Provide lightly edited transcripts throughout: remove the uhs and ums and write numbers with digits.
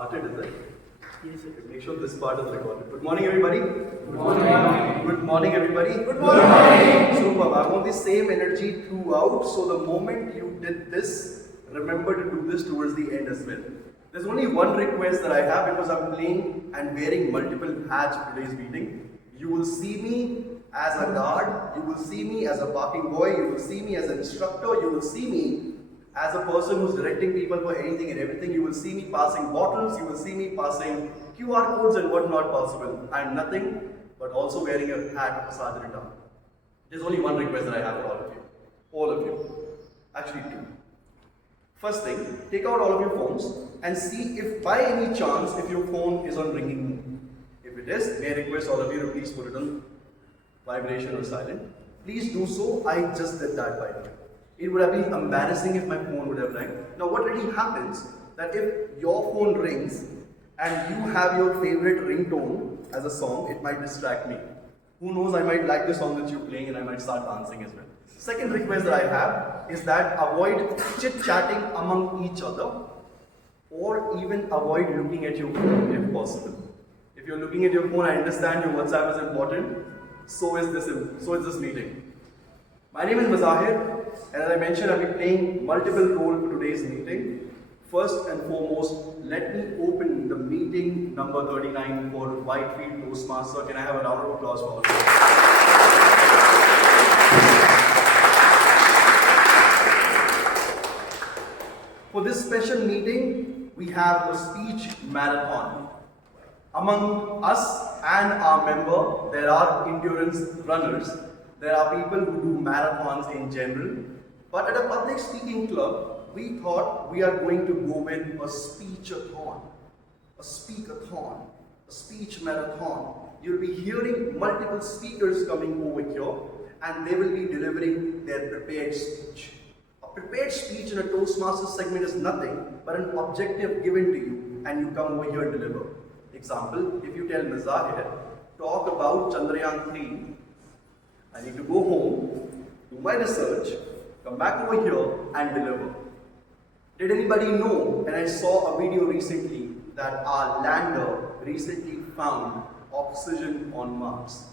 started, is it? Yes, sir. Make sure this part is recorded. Good morning, everybody. Good morning. Good morning, everybody. Good morning. Superb. I want the same energy throughout. So the moment you did this, remember to do this towards the end as well. There's only one request that I have because I'm playing and wearing multiple hats for today's meeting. You will see me as a guard. You will see me as a parking boy. You will see me as an instructor. You will see me as a person who's directing people for anything and everything. You will see me passing bottles, you will see me passing QR codes and what not possible. I'm nothing but also wearing a hat of Sergeant Arm. There's only one request that I have for all of you. All of you. Actually two. First thing, take out all of your phones and see if by any chance if your phone is on ringing mode. If it is, may I request all of you to please put it on vibration or silent. Please do so. I just did that by the way. It would have been embarrassing if my phone would have rang. Now what really happens that if your phone rings and you have your favorite ringtone as a song, it might distract me. Who knows, I might like the song that you're playing and I might start dancing as well. Second request that I have is that avoid chit-chatting among each other or even avoid looking at your phone if possible. If you're looking at your phone, I understand your WhatsApp is important, so is this meeting. My name is Mazahir. And as I mentioned, I'll be playing multiple roles for today's meeting. First and foremost, let me open the meeting number 39 for Whitefield Toastmaster. Can I have a round of applause for all of you? For this special meeting, we have a speech marathon. Among us and our member, there are endurance runners. There are people who do marathons in general. But at a public speaking club, we thought we are going to go with a speechathon, a speakathon, a speech marathon. You'll be hearing multiple speakers coming over here and they will be delivering their prepared speech. A prepared speech in a Toastmasters segment is nothing but an objective given to you and you come over here and deliver. Example, if you tell Mazahir, talk about Chandrayaan 3, I need to go home, do my research, come back over here and deliver. Did anybody know, and I saw a video recently, that our lander recently found oxygen on Mars?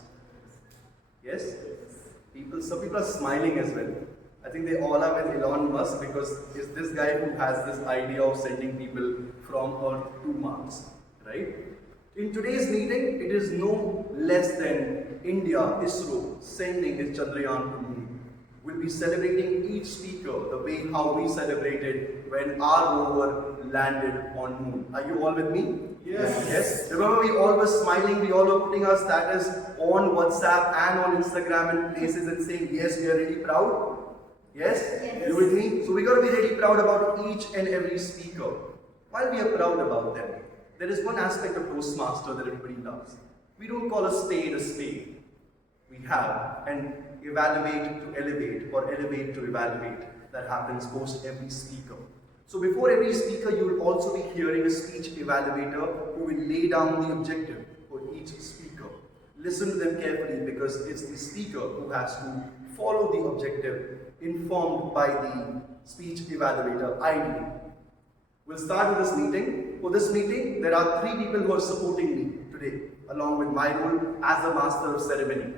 Yes? Some people are smiling as well. I think they all are with Elon Musk because it's this guy who has this idea of sending people from Earth to Mars, right? In today's meeting, it is no less than India, ISRO, sending its Chandrayaan to Moon. We'll be celebrating each speaker the way how we celebrated when our rover landed on Moon. Are you all with me? Yes. Yes. Remember, we all were smiling, we all were putting our status on WhatsApp and on Instagram and places and saying, yes, we are really proud. Yes? Yes. You with me? So we got to be really proud about each and every speaker. While we are proud about them, there is one aspect of Toastmaster that everybody loves. We don't call a spade a spade. We have an evaluate to elevate or elevate to evaluate that happens post every speaker. So before every speaker, you will also be hearing a speech evaluator who will lay down the objective for each speaker. Listen to them carefully because it's the speaker who has to follow the objective informed by the speech evaluator ideally. We'll start with this meeting. For this meeting, there are 3 people who are supporting me today, along with my role as the master of ceremony.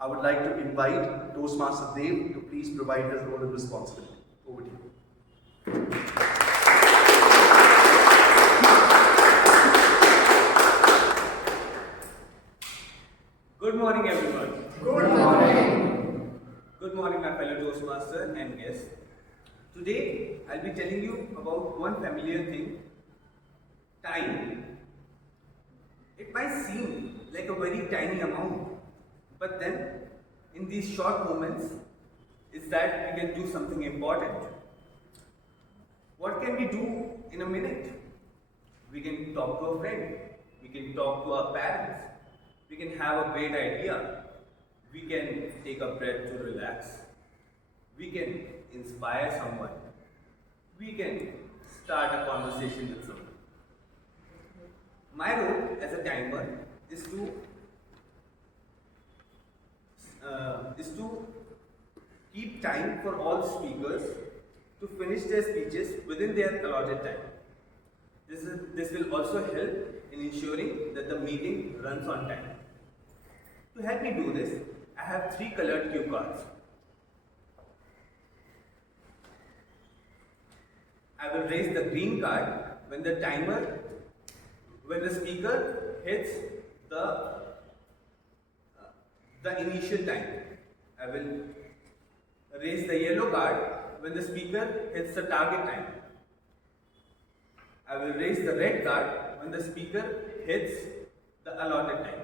I would like to invite Toastmaster Dev to please provide his role and responsibility. Over to you. Good morning, everyone. Good morning. Good morning, my fellow Toastmaster and guests. Today, I'll be telling you about one familiar thing, time. It might seem like a very tiny amount, but then, in these short moments, is that we can do something important. What can we do in a minute? We can talk to a friend. We can talk to our parents. We can have a great idea. We can take a breath to relax. We can inspire someone. We can start a conversation with someone. My role as a timer is to keep time for all speakers to finish their speeches within their allotted time. This will also help in ensuring that the meeting runs on time. To help me do this, I have 3 colored cue cards. I will raise the green card when the speaker hits the initial time. I will raise the yellow card when the speaker hits the target time. I will raise the red card when the speaker hits the allotted time.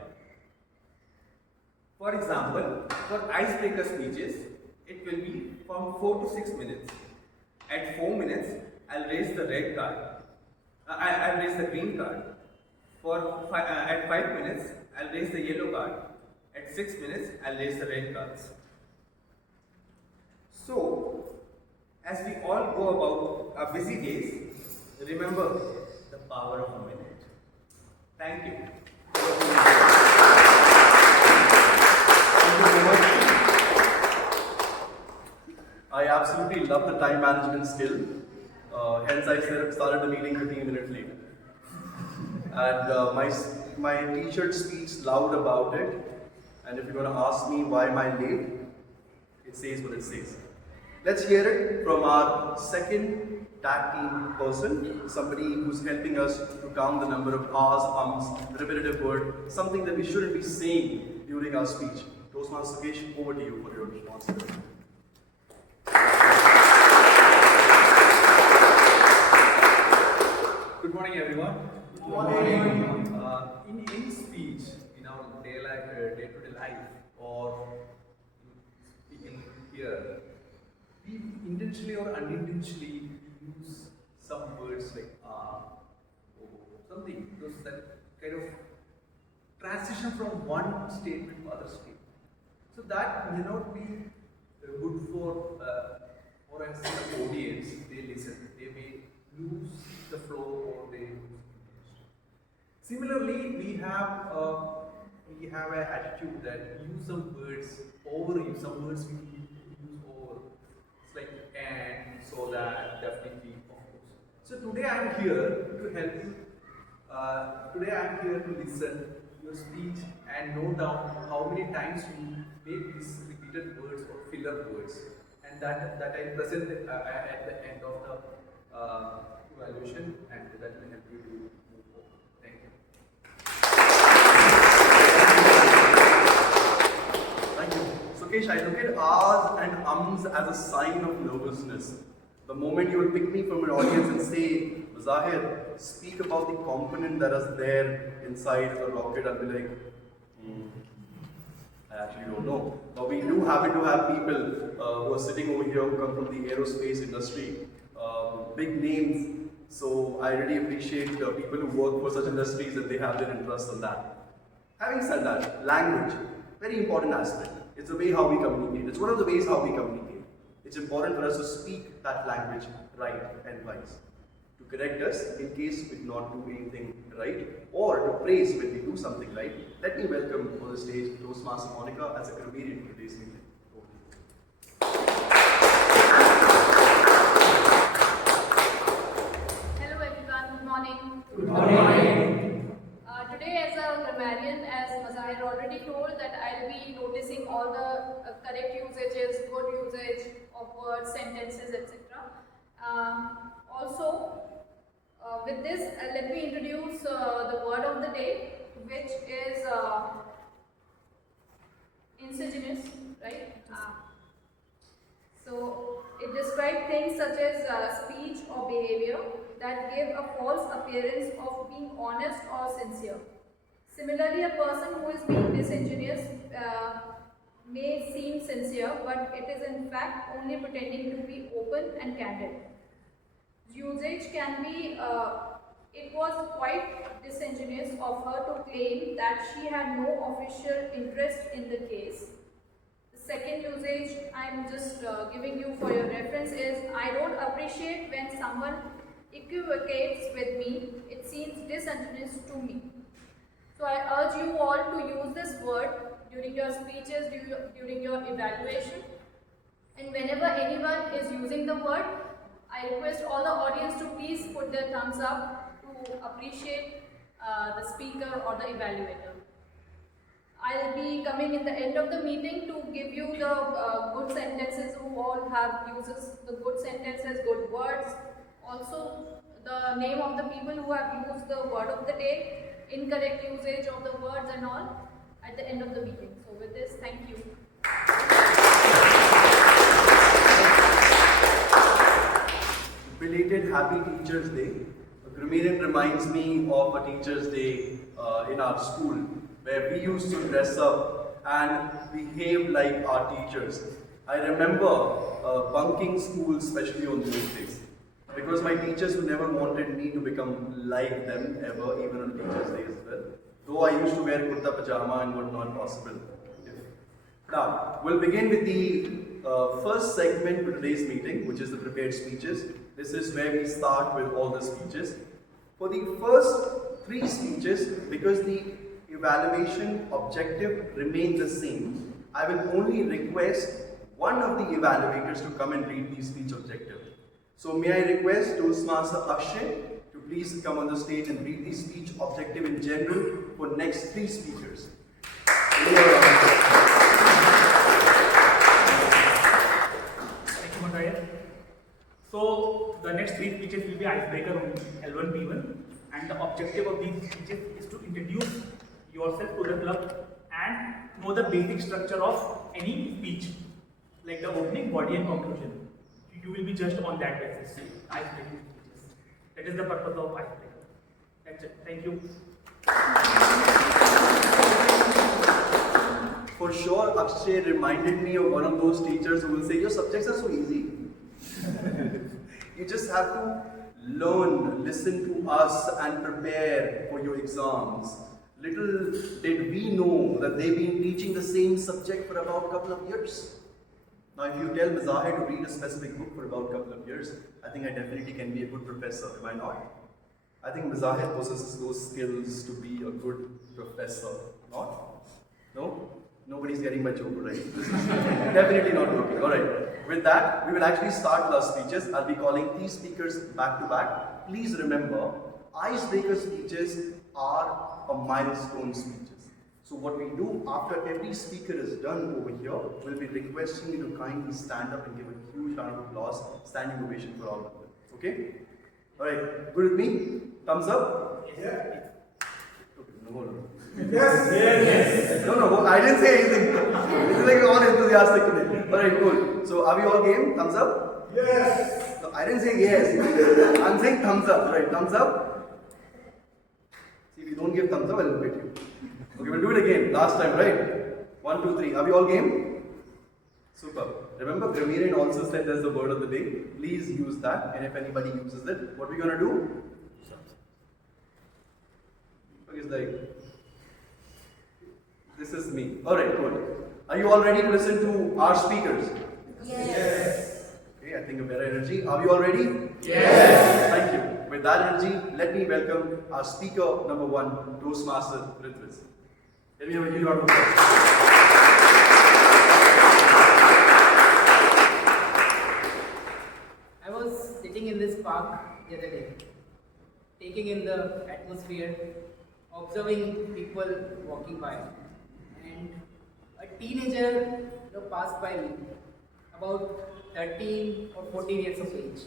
For example, for icebreaker speeches, it will be from 4 to 6 minutes. At 4 minutes, I'll raise the red card. I'll raise the green card. At 5 minutes, I'll raise the yellow card. At 6 minutes, I'll raise the red cards. So, as we all go about our busy days, remember the power of a minute. Thank you. Thank you so much. I absolutely love the time management skill. Hence, I started the meeting 15 minutes late. And my teacher speaks loud about it. And if you're going to ask me why am I late, it says what it says. Let's hear it from our second tag team person, somebody who's helping us to count the number of hours, repetitive word, something that we shouldn't be saying during our speech. Toastmaster Sukesh, over to you for your response. Good morning, everyone. Good morning. In any speech, in our day-to-day life, or speaking here, we intentionally or unintentionally use some words like or something, those that kind of transition from one statement to other statement. So that may not be good for an audience. They listen. They may lose the flow or they lose interest. Similarly, we have an attitude that use some words, overuse some words we use over. It's like and, so that, definitely, of course. So today I am here to help you. Today I am here to listen your speech and note down how many times you make these repeated words or filler words, and that I present at the end of the evaluation, and that will help you to move forward. Thank you. Thank you. Sukesh, I look at ahs and ums as a sign of nervousness. The moment you will pick me from an audience and say, Zahir, speak about the component that is there inside a rocket, I'll be like, I actually don't know. But we do happen to have people who are sitting over here who come from the aerospace industry, big names. So I really appreciate people who work for such industries and they have their interest in that. Having said that, language, very important aspect. It's the way how we communicate. It's one of the ways how we communicate. It's important for us to speak that language right and wise. To correct us in case we not do anything right, or to praise when we do something right, let me welcome on the stage Toastmaster Monica as a comedian for today's meeting. Hello everyone, good morning. Good morning. Today as a grammarian, as Mazahir already told, that I'll be noticing all the correct usages, good usage of words, sentences, etc. With this, let me introduce the word of the day, which is insignious, right? So it describes things such as speech or behavior that give a false appearance of being honest or sincere. Similarly, a person who is being disingenuous may seem sincere, but it is in fact only pretending to be open and candid. Usage can be, it was quite disingenuous of her to claim that she had no official interest in the case. The second usage I am just giving you for your reference is, I don't appreciate when someone equivocates with me, it seems disingenuous to me. So I urge you all to use this word during your speeches, during your evaluation, and whenever anyone is using the word, I request all the audience to please put their thumbs up to appreciate the speaker or the evaluator. I'll be coming in the end of the meeting to give you the good sentences who all have uses the good sentences, good words. Also, the name of the people who have used the word of the day, incorrect usage of the words and all at the end of the meeting. So with this, thank you. Belated Happy Teachers Day. Grameerian reminds me of a Teachers Day in our school where we used to dress up and behave like our teachers. I remember bunking school, especially on those days, because my teachers never wanted me to become like them ever, even on Teachers Day as well. Though I used to wear kurta pajama and what not possible. Now, we'll begin with the first segment for today's meeting, which is the prepared speeches. This is where we start with all the speeches. For the first 3 speeches, because the evaluation objective remains the same, I will only request one of the evaluators to come and read the speech objective. So may I request Toastmaster Akshay to please come on the stage and read the speech objective in general for next 3 speakers. Thank you, Mataya. So the next 3 speeches will be icebreaker on L1, P1, and the objective of these speeches is to introduce yourself to the club and know the basic structure of any speech, like the opening, body, and conclusion. You will be judged on that basis. Icebreaking speeches. That is the purpose of icebreaker. That's it. Thank you. For sure, Akshay reminded me of one of those teachers who will say, your subjects are so easy. You just have to learn, listen to us and prepare for your exams. Little did we know that they've been teaching the same subject for about a couple of years. Now, if you tell Mazahir to read a specific book for about a couple of years, I think I definitely can be a good professor, am I not? I think Mazahir possesses those skills to be a good professor, not? No? Nobody's getting my joke, right? Definitely not joking. Alright. With that, we will actually start with our speeches. I'll be calling these speakers back to back. Please remember, icebreaker speeches are a milestone speeches. So what we do after every speaker is done over here, we'll be requesting you to kindly stand up and give a huge round of applause, standing ovation for all of them. Okay? Alright, good with me? Thumbs up? Yeah. No. Yes. No, I didn't say anything. This is like all enthusiastic today. Alright, cool. So are we all game? Thumbs up? Yes. No, I didn't say yes. I'm saying thumbs up. Right, thumbs up. See, if you don't give thumbs up, I'll look at you. Okay, we'll do it again. Last time, right? 1, 2, 3. Are we all game? Super. Remember, Grameerian also said there's the word of the day. Please use that. And if anybody uses it, what are we gonna do? It's like, this is me. Alright, good. Are you all ready to listen to our speakers? Yes. Okay, I think a better energy. Are we all ready? Yes. Thank you. With that energy, let me welcome our speaker number 1, Toastmaster Ritviz. Let me have a huge round of applause. I was sitting in this park the other day, taking in the atmosphere, observing people walking by, and a teenager passed by me, about 13 or 14 years of age.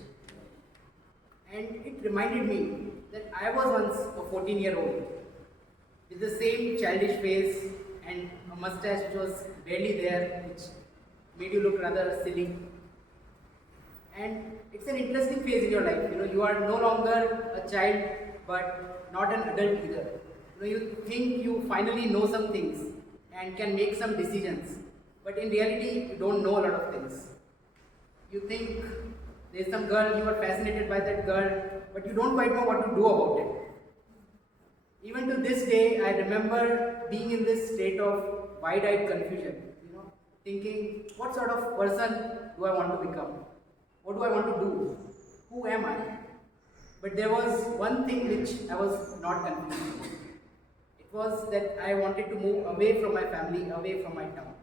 And it reminded me that I was once a 14-year-old with the same childish face and a mustache which was barely there, which made you look rather silly. And it's an interesting phase in your life. You are no longer a child, but not an adult either. You think you finally know some things and can make some decisions, but in reality, you don't know a lot of things. You think there's some girl, you are fascinated by that girl, but you don't quite know what to do about it. Even to this day, I remember being in this state of wide-eyed confusion, thinking, what sort of person do I want to become? What do I want to do? Who am I? But there was one thing which I was not confused. It was that I wanted to move away from my family, away from my town.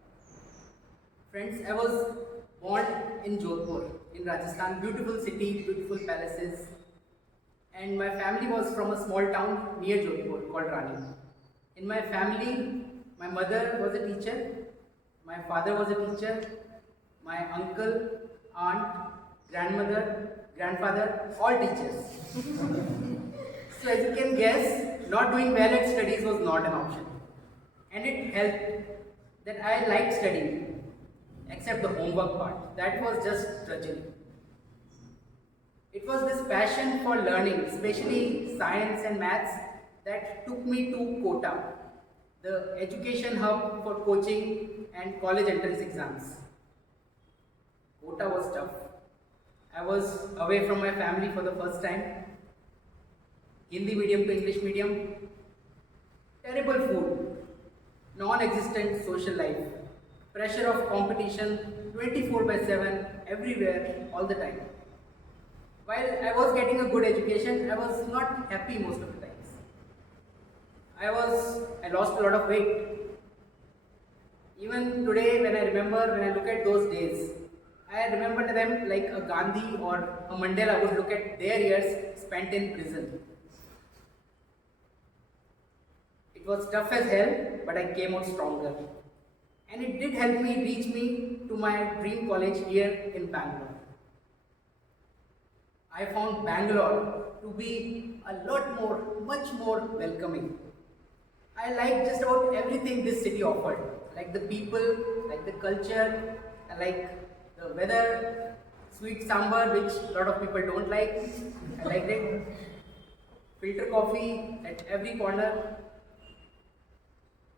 Friends, I was born in Jodhpur, in Rajasthan, beautiful city, beautiful palaces. and my family was from a small town near Jodhpur called Rani. In my family, my mother was a teacher, my father was a teacher, my uncle, aunt, grandmother, grandfather, all teachers. So as you can guess, not doing well at studies was not an option. And it helped that I liked studying, except the homework part. That was just drudgery. It was this passion for learning, especially science and maths, that took me to Kota, the education hub for coaching and college entrance exams. Kota was tough. I was away from my family for the first time. Hindi medium to English medium. Terrible food. Non-existent social life. Pressure of competition 24/7, everywhere, all the time. While I was getting a good education, I was not happy most of the times. I lost a lot of weight. Even today, when I look at those days, I remember them like a Gandhi or a Mandela would look at their years spent in prison. It was tough as hell, but I came out stronger. And it did help me reach me to my dream college here in Bangalore. I found Bangalore to be much more welcoming. I liked just about everything this city offered. I like the people, I like the culture, I like the weather, sweet sambar, which a lot of people don't like. I liked it. Filter coffee at every corner.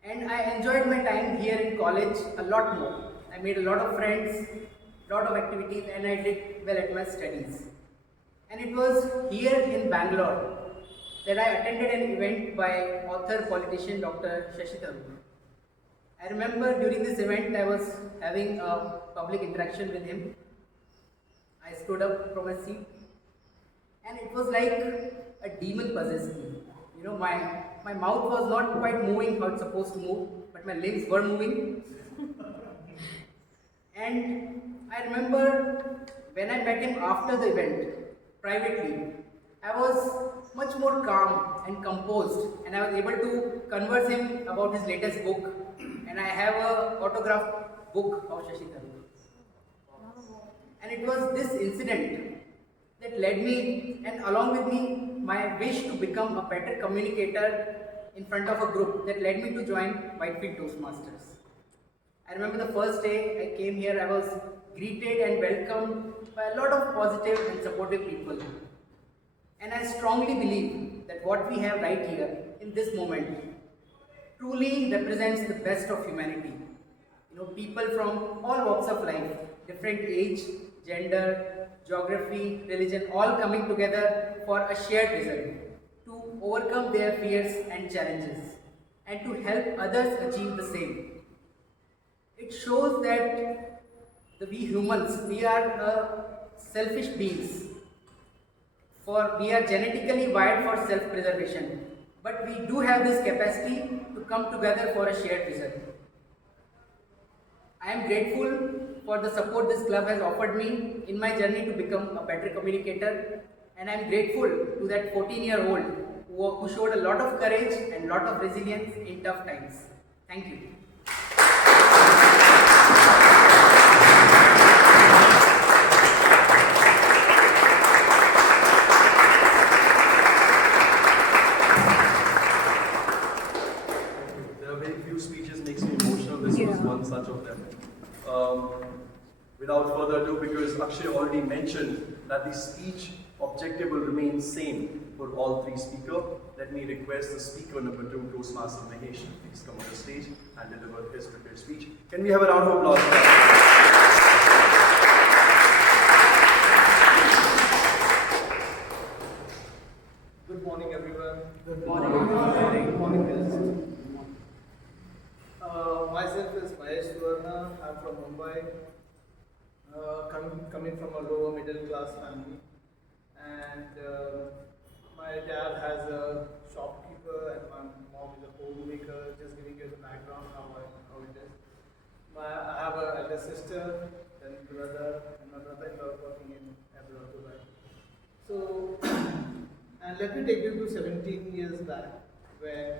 And I enjoyed my time here in college a lot more. I made a lot of friends, lot of activities, and I did well at my studies. And it was here in Bangalore that I attended an event by author politician Dr. Shashi Tharoor. I remember during this event I was having a public interaction with him. I stood up from my seat and it was like a demon possessed me. You know, my mouth was not quite moving how it's supposed to move, but my limbs were moving. And I remember when I met him after the event, privately, I was much more calm and composed, and I was able to converse him about his latest book, and I have a autographed book of Shashi Tharoor. And it was this incident that led me, and along with me, my wish to become a better communicator in front of a group that led me to join Whitefield Toastmasters. I remember the first day I came here, I was greeted and welcomed by a lot of positive and supportive people. And I strongly believe that what we have right here in this moment truly represents the best of humanity. You know, people from all walks of life, different age, gender, geography, religion, all coming together for a shared vision to overcome their fears and challenges and to help others achieve the same. It shows that we humans, we are selfish beings. We are genetically wired for self-preservation, but we do have this capacity to come together for a shared vision. I am grateful for the support this club has offered me in my journey to become a better communicator, and I am grateful to that 14-year-old who showed a lot of courage and a lot of resilience in tough times. Thank you. There are very few speeches makes me emotional. This was one such of them. Without further ado, because Akshay already mentioned that the speech objective will remain same for all three speakers, let me request the speaker number 2, Toastmaster Mahesh, to please come on the stage and deliver his prepared speech. Can we have a round of applause for that? Good morning, everyone. Good morning. Good morning, guys. Myself is Mahesh Suvarna. I'm from Mumbai. Coming from a lower middle class family, and my dad has a shopkeeper and my mom is a homemaker. Just giving you the background how it is. I have an elder sister, then brother, and my brother-in-law working in abroad, Dubai. So, And let me take you to 17 years back, where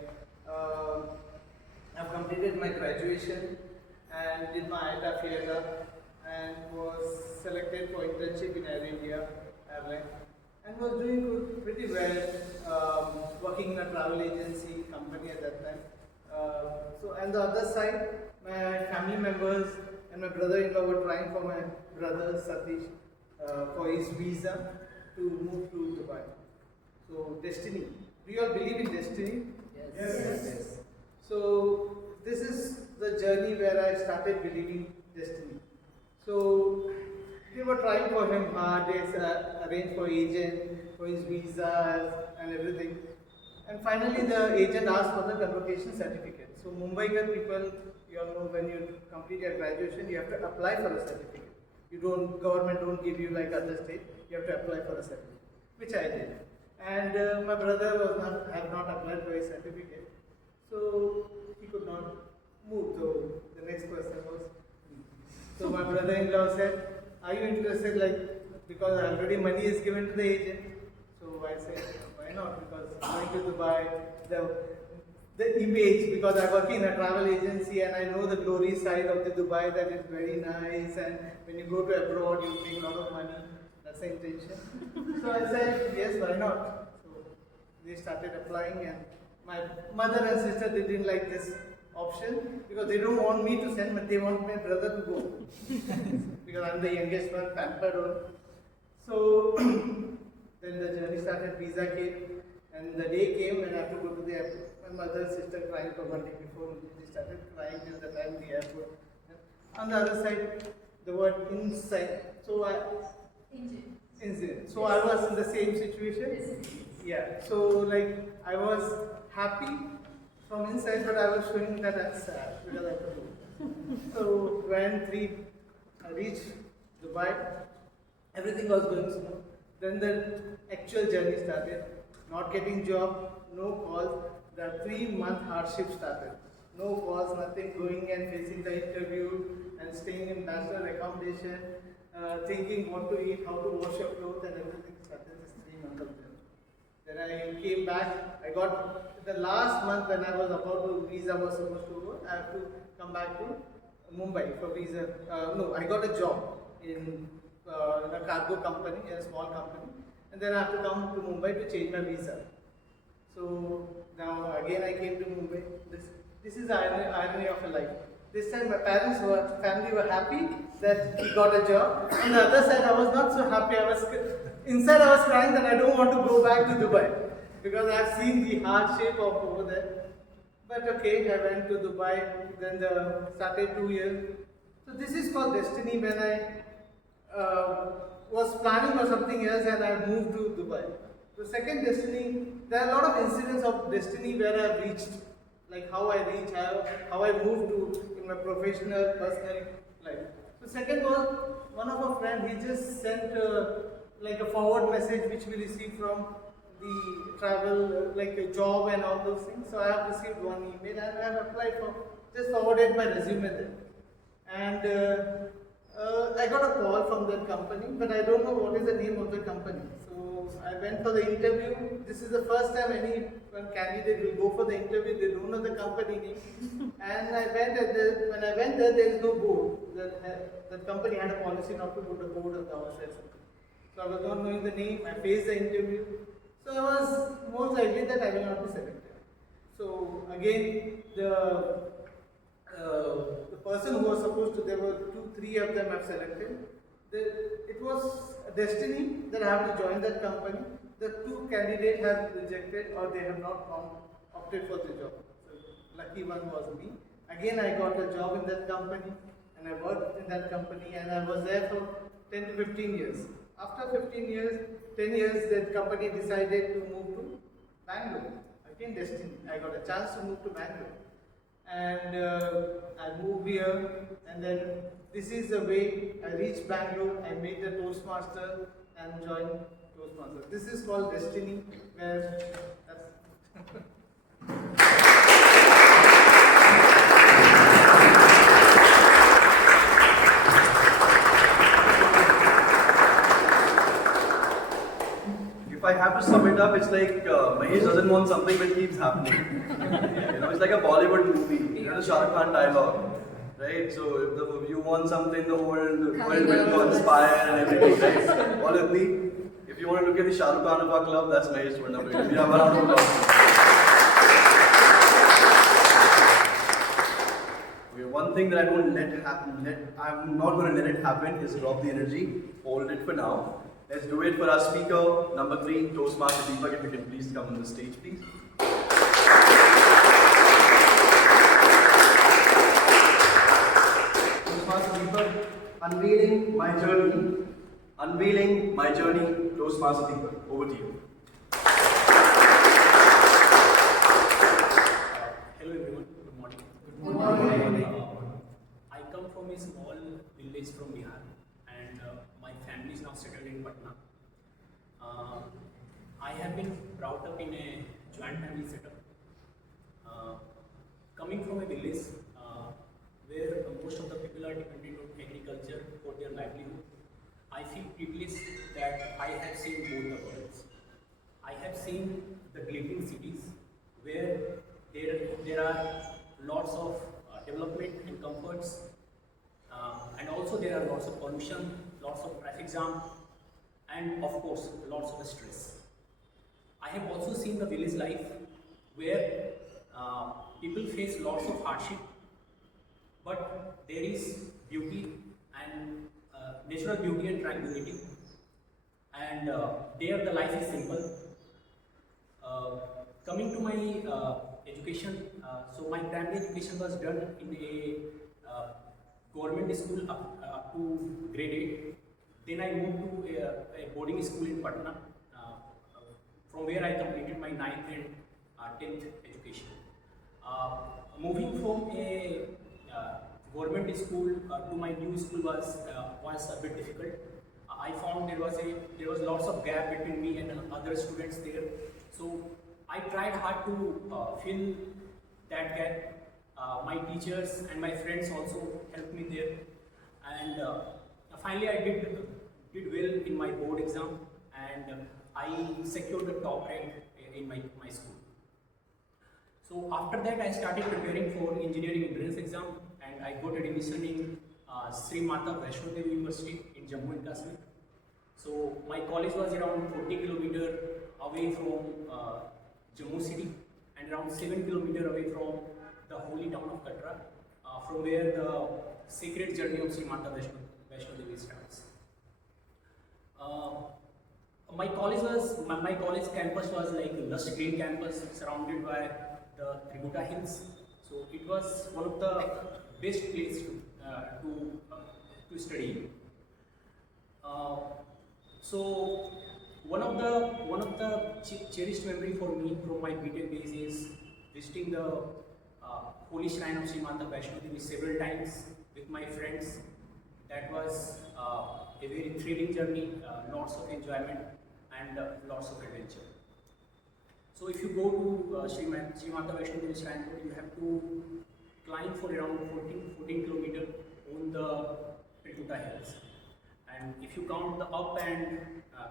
I've completed my graduation and did my ITA Fiera and was selected for internship in Air India Airline and was doing good, pretty well, working in a travel agency company at that time. So, and the other side, my family members and my brother-in-law were trying for my brother Satish for his visa to move to Dubai. So, destiny. Do you all believe in destiny? Yes. So, this is the journey where I started believing destiny. So, we were trying for him hard, they arranged for agent, for his visa and everything. And finally, the agent asked for the convocation certificate. So, Mumbai people, you all know, when you complete your graduation, you have to apply for a certificate. Government don't give you like other state. You have to apply for a certificate, which I did. And my brother had not applied for a certificate, so he could not move. So the next person was me. So my brother-in-law said, "Are you interested? Like, because already money is given to the agent." So I said, "Why not? Because going to Dubai, the image, because I work in a travel agency and I know the glory side of the Dubai, that is very nice, and when you go to abroad, you make a lot of money. That's the intention." So I said, "Yes, why not?" So they started applying, and my mother and sister, they didn't like this option because they don't want me to send, but they want my brother to go because I'm the youngest one, pampered one. So then the journey started, visa came, and the day came when I have to go to the airport. My mother and sister crying for 1 day before, they started crying till the time the airport. On the other side, the word inside. So incident. So I was in the same situation. Yeah. So like I was happy from inside, but I was showing that I'm sad because I could do. So when I reached Dubai, everything was going smooth. Then the actual journey started. Not getting job, no calls. The 3-month hardship started. No calls, nothing, going and facing the interview and staying in bachelor accommodation, thinking what to eat, how to wash your clothes, and everything started this 3 months of journey. Then I came back. I got the last month when I was about to, visa was supposed to go, I have to come back to Mumbai for visa. No, I got a job in a cargo company, a small company, and then I have to come to Mumbai to change my visa. So now again I came to Mumbai. This is the irony of a life. This time my family were happy that he got a job. On the other side, I was not so happy. Inside I was crying that I don't want to go back to Dubai because I have seen the hardship of over there. But okay, I went to Dubai. Then started 2 years. So this is called destiny. When I was planning for something else and I moved to Dubai. The second destiny, there are a lot of incidents of destiny where I have reached, like how I reached, how I moved to in my professional, personal life. The second was one of our friends, he just sent like a forward message which we received from the travel, like a job and all those things. So I have received one email and I have applied for, just forwarded my resume there. And I got a call from that company, but I don't know what is the name of the company. So I went for the interview. This is the first time one candidate will go for the interview. They don't know the company name. And I went when I went there, there is no board. That company had a policy not to put a board on the outside. So I was not knowing the name. I faced the interview. So I was most likely that I will not be selected. So again, the person who was supposed to, there were 2-3 of them I've selected. It was a destiny that I have to join that company. The 2 candidates have rejected or they have not opted for the job. So lucky one was me. Again, I got a job in that company and I worked in that company and I was there for 10 to 15 years. After 10 years, that company decided to move to Bangalore. Again, destiny. I got a chance to move to Bangalore. And I moved here, and then this is the way I reached Bangalore. I made the Toastmaster and joined Toastmaster. This is called destiny, where If I have to sum it up, it's like Mahesh doesn't want something but keeps happening. It's like a Bollywood movie. The Shah Rukh Khan dialogue, right? So if you want something, the world will conspire and everything, right? All of me. If you want to look at the Shah Rukh Khan of our club, that's Mahesh Varnam. We have a round of applause. Okay, one thing that I don't let happen, I'm not going to let it happen is drop the energy. Hold it for now. Let's do it for our speaker, number 3, Toastmaster Deepak. If you can please come on the stage, please. Toastmaster Deepak, unveiling my journey. Unveiling my journey, Toastmaster Deepak. Over to you. Hello everyone, good morning. Good morning. I come from a small village from Bihar and my family is now settled in Patna. I have been brought up in a joint family setup. Coming from a village where most of the people are dependent on agriculture for their livelihood, I feel privileged that I have seen both the worlds. I have seen the glittering cities where there are lots of development and comforts, and also there are lots of pollution, lots of traffic jam, and of course lots of stress. I have also seen the village life where people face lots of hardship, but there is beauty and natural beauty and tranquility, and there the life is simple. Coming to my education, so my primary education was done in a government school up to grade 8. Then I moved to a boarding school in Patna, from where I completed my 9th and 10th education. Moving from a government school to my new school was a bit difficult. I found there was lots of gap between me and other students there. So I tried hard to fill that gap. My teachers and my friends also helped me there, and finally I did well in my board exam, and I secured the top rank in my school. So after that I started preparing for engineering entrance exam, and I got admission in Sri Mata Vaishno Devi University in Jammu and Kashmir. So my college was around 40 kilometers away from Jammu city and around 7 kilometers away from the holy town of Katra, from where the sacred journey of Sri Mata Vaishno Devi starts. My college campus was like a lush green campus surrounded by the Tributa Hills. So it was one of the best place to study. So one of the cherished memory for me from my BTech days is visiting the holy shrine of Sri Mata Vaishno Devi several times with my friends. That was a very thrilling journey, lots of enjoyment and lots of adventure. So if you go to Sri Mata Vaishno Devi Shrine, you have to climb for around 14 kilometers on the Tributa Hills. And if you count the up and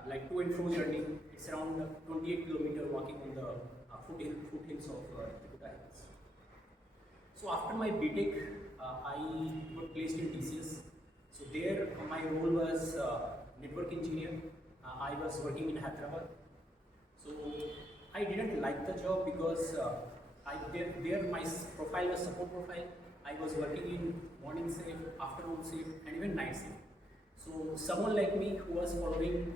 like to and fro journey, it's around 28 kilometers walking on the foothills of Tributa Hills. So after my BTech, I got placed in TCS. So there my role was network engineer. I was working in Hyderabad. So I didn't like the job because there my profile was support profile. I was working in morning shift, afternoon shift, and even night shift. So someone like me who was following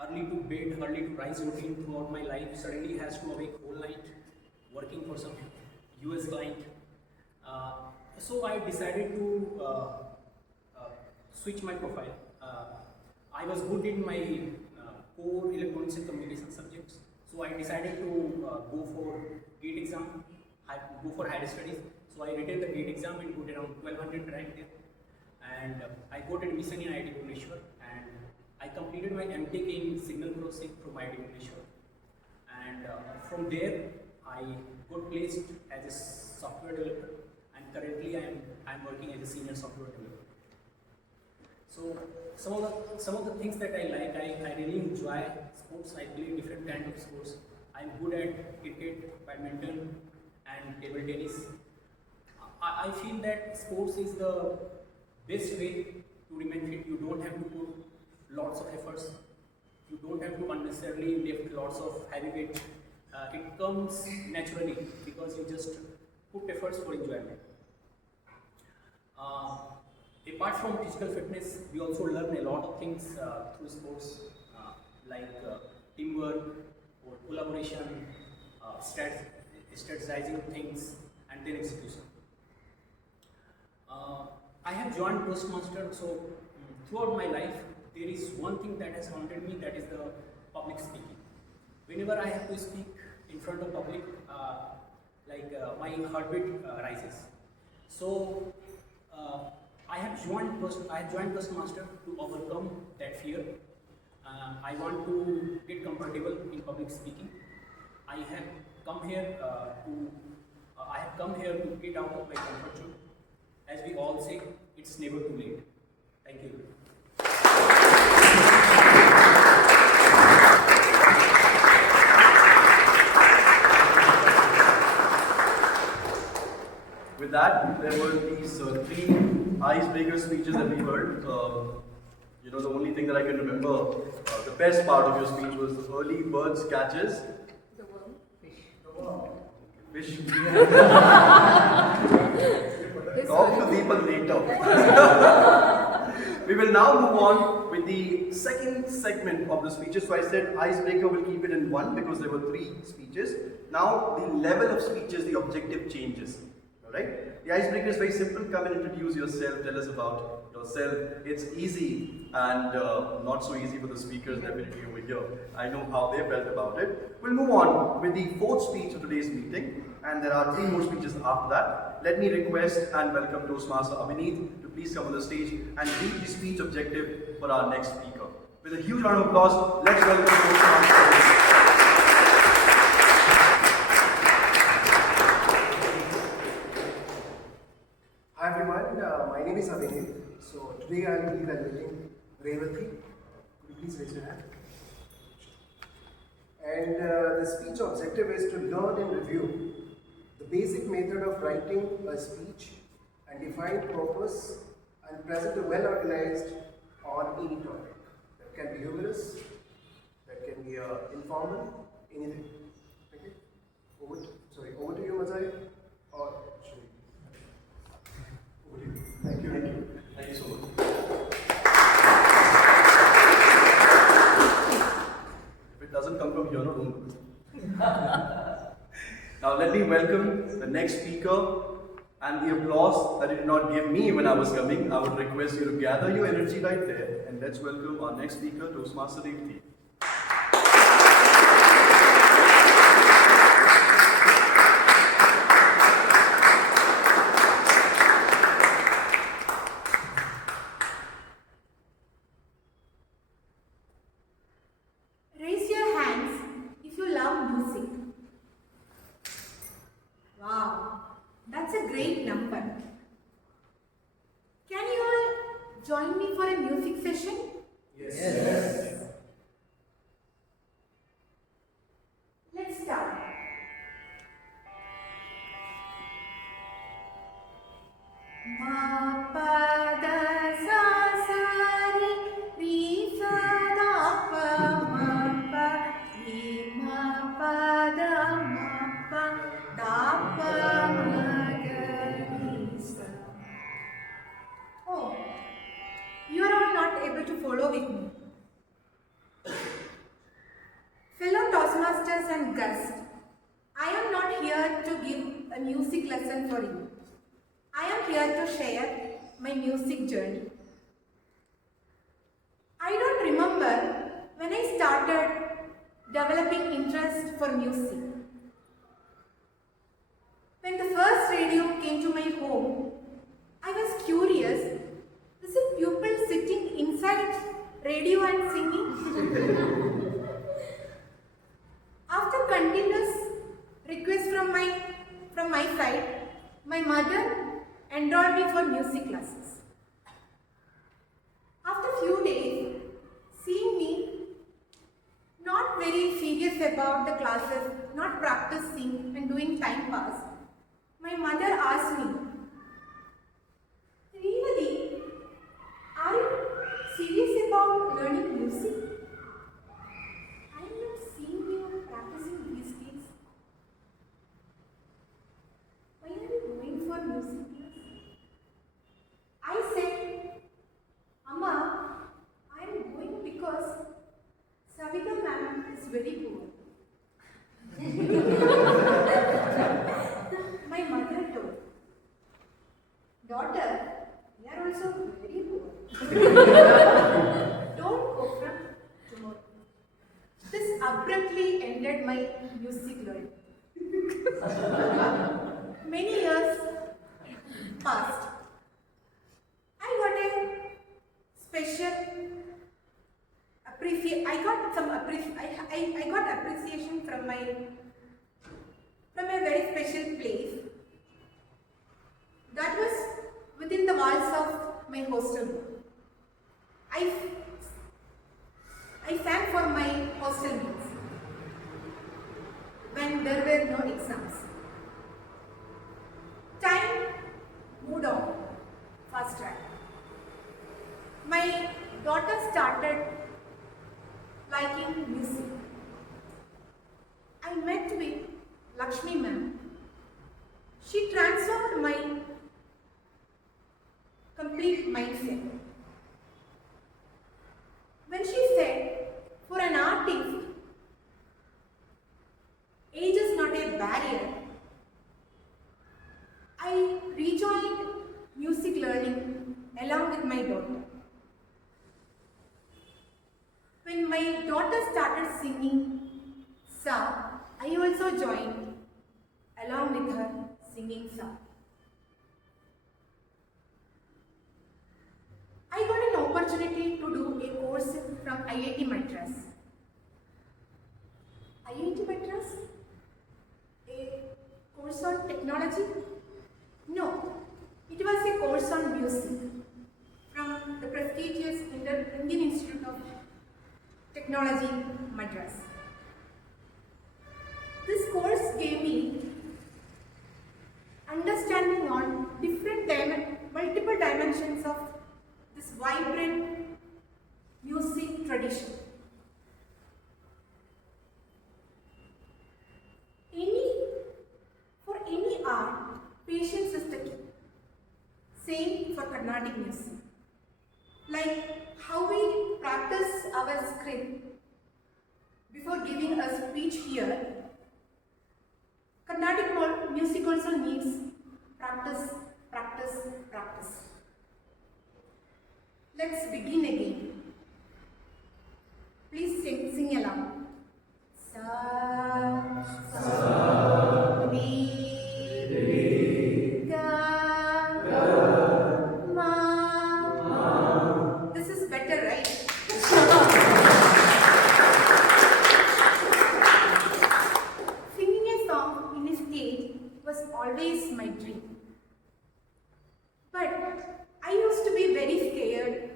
early to bed, early to rise routine throughout my life suddenly has to awake whole night working for some US client. So I decided to switch my profile. I was good in my core electronics and communication subjects. So I decided to go for GATE exam, go for higher studies. So I written the GATE exam and got around 1200 rank there. And I got admission in IIT Bhubaneswar, and I completed my MTech in signal processing from IIT Bhubaneswar. And from there, I got placed as a software developer, and currently I am working as a senior software developer. So some of the things that I like, I really enjoy sports. I play different kind of sports. I'm good at cricket, badminton, and table tennis. I feel that sports is the best way to remain fit. You don't have to put lots of efforts. You don't have to unnecessarily lift lots of heavy weight. It comes naturally because you just put efforts for enjoyment. Apart from physical fitness, we also learn a lot of things through sports, like teamwork or collaboration, strategizing things, and then execution. I have joined Toastmaster, so throughout my life, there is one thing that has haunted me, that is the public speaking. Whenever I have to speak in front of public, my heartbeat rises. So I have joined Toastmaster to overcome that fear. I want to get comfortable in public speaking. I have come here to get out of my comfort zone. As we all say, it's never too late. Thank you. With that, there were these three icebreaker speeches that we heard. The only thing that I can remember, the best part of your speech was the early birds catches. The worm. Fish. This Talk to one. people later. We will now move on with the second segment of the speeches. So I said icebreaker, will keep it in one because there were three speeches. Now the level of speeches, the objective changes. Alright? The icebreaker is very simple. Come and introduce yourself, tell us about yourself. It's easy and not so easy for the speakers definitely over here. I know how they felt about it. We'll move on with the fourth speech of today's meeting, and there are three more speeches after that. Let me request and welcome Toastmaster Abhineet to please come on the stage and read the speech objective for our next speaker. With a huge round of applause, let's welcome Toastmaster Abhineet. Hi everyone, my name is Abhineet. So today I will be evaluating Revati. Could you please raise your hand? And the speech objective is to learn and review the basic method of writing a speech and define purpose and present a well-organized on any topic. That can be humorous, that can be informal, anything. Okay? Over to you, Mazai. Or should we? Thank you. Thank you. Thank you so much. If it doesn't come from here, no, don't. Now let me welcome the next speaker, and the applause that you did not give me when I was coming. I would request you to gather your energy right there, and let's welcome our next speaker, Toastmaster Revati. Raise your hands if you love music. Wow, that's a great number. Can you all join me for a music session? Yes. Let's start. Ma pa da sa sa re sa da pa ma pa re ma pa da pa ma ga re sa. Oh, you are all not able to follow with me. Fellow Toastmasters and guests, I am not here to give a music lesson for you. I am here to share my music journey. I don't remember when I started developing interest for music. When the first radio came to my home, I was curious, is it people sitting inside radio and singing? After continuous requests from my side, my mother enrolled me for music classes. about the classes, not practicing and doing time pass, my mother asked me, Revati, are you serious about learning music? I am not seeing you practicing these days. Why are you going for music class? I said, Amma, I am going because Savita ma'am is very poor. My mother told, daughter, we are also very poor. Don't go from tomorrow. This abruptly ended my music learning. Many years passed. I got a special I got appreciation from a very special place. That was within the walls of my hostel room. I sang for my hostel mates when there were no exams. Time moved on fast track. My daughter started liking music. I met with Lakshmi ma'am. She transformed my complete mindset. When she said, for an artist, age is not a barrier, I rejoined music learning along with my daughter. When my daughter started singing Sa, I also joined along with her singing Sa. I got an opportunity to do a course from IIT Madras. IIT Madras? A course on technology? No, it was a course on music from the prestigious Indian Institute of Technology, Madras. This course gave me understanding on multiple dimensions of this vibrant music tradition. For any art, patience is the key. Same for Carnatic music. Like how we practice our script before giving a speech here, Carnatic music also needs practice, practice, practice. Let's begin again. Please sing along. Sa, sa, re, ga, ma. This is better, right? Singing a song in a stage was always my dream. But I used to be very scared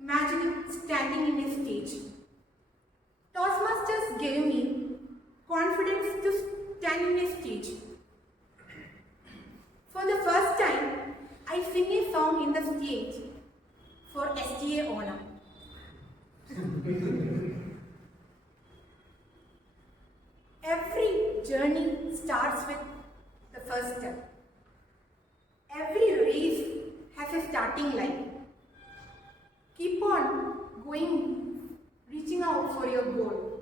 imagining standing in a stage. Toastmasters gave me confidence to stand in a stage. For the first time, I sing a song in the stage for STA Honor. Every journey starts with the first step. Every race has a starting line. Keep on going, reaching out for your goal.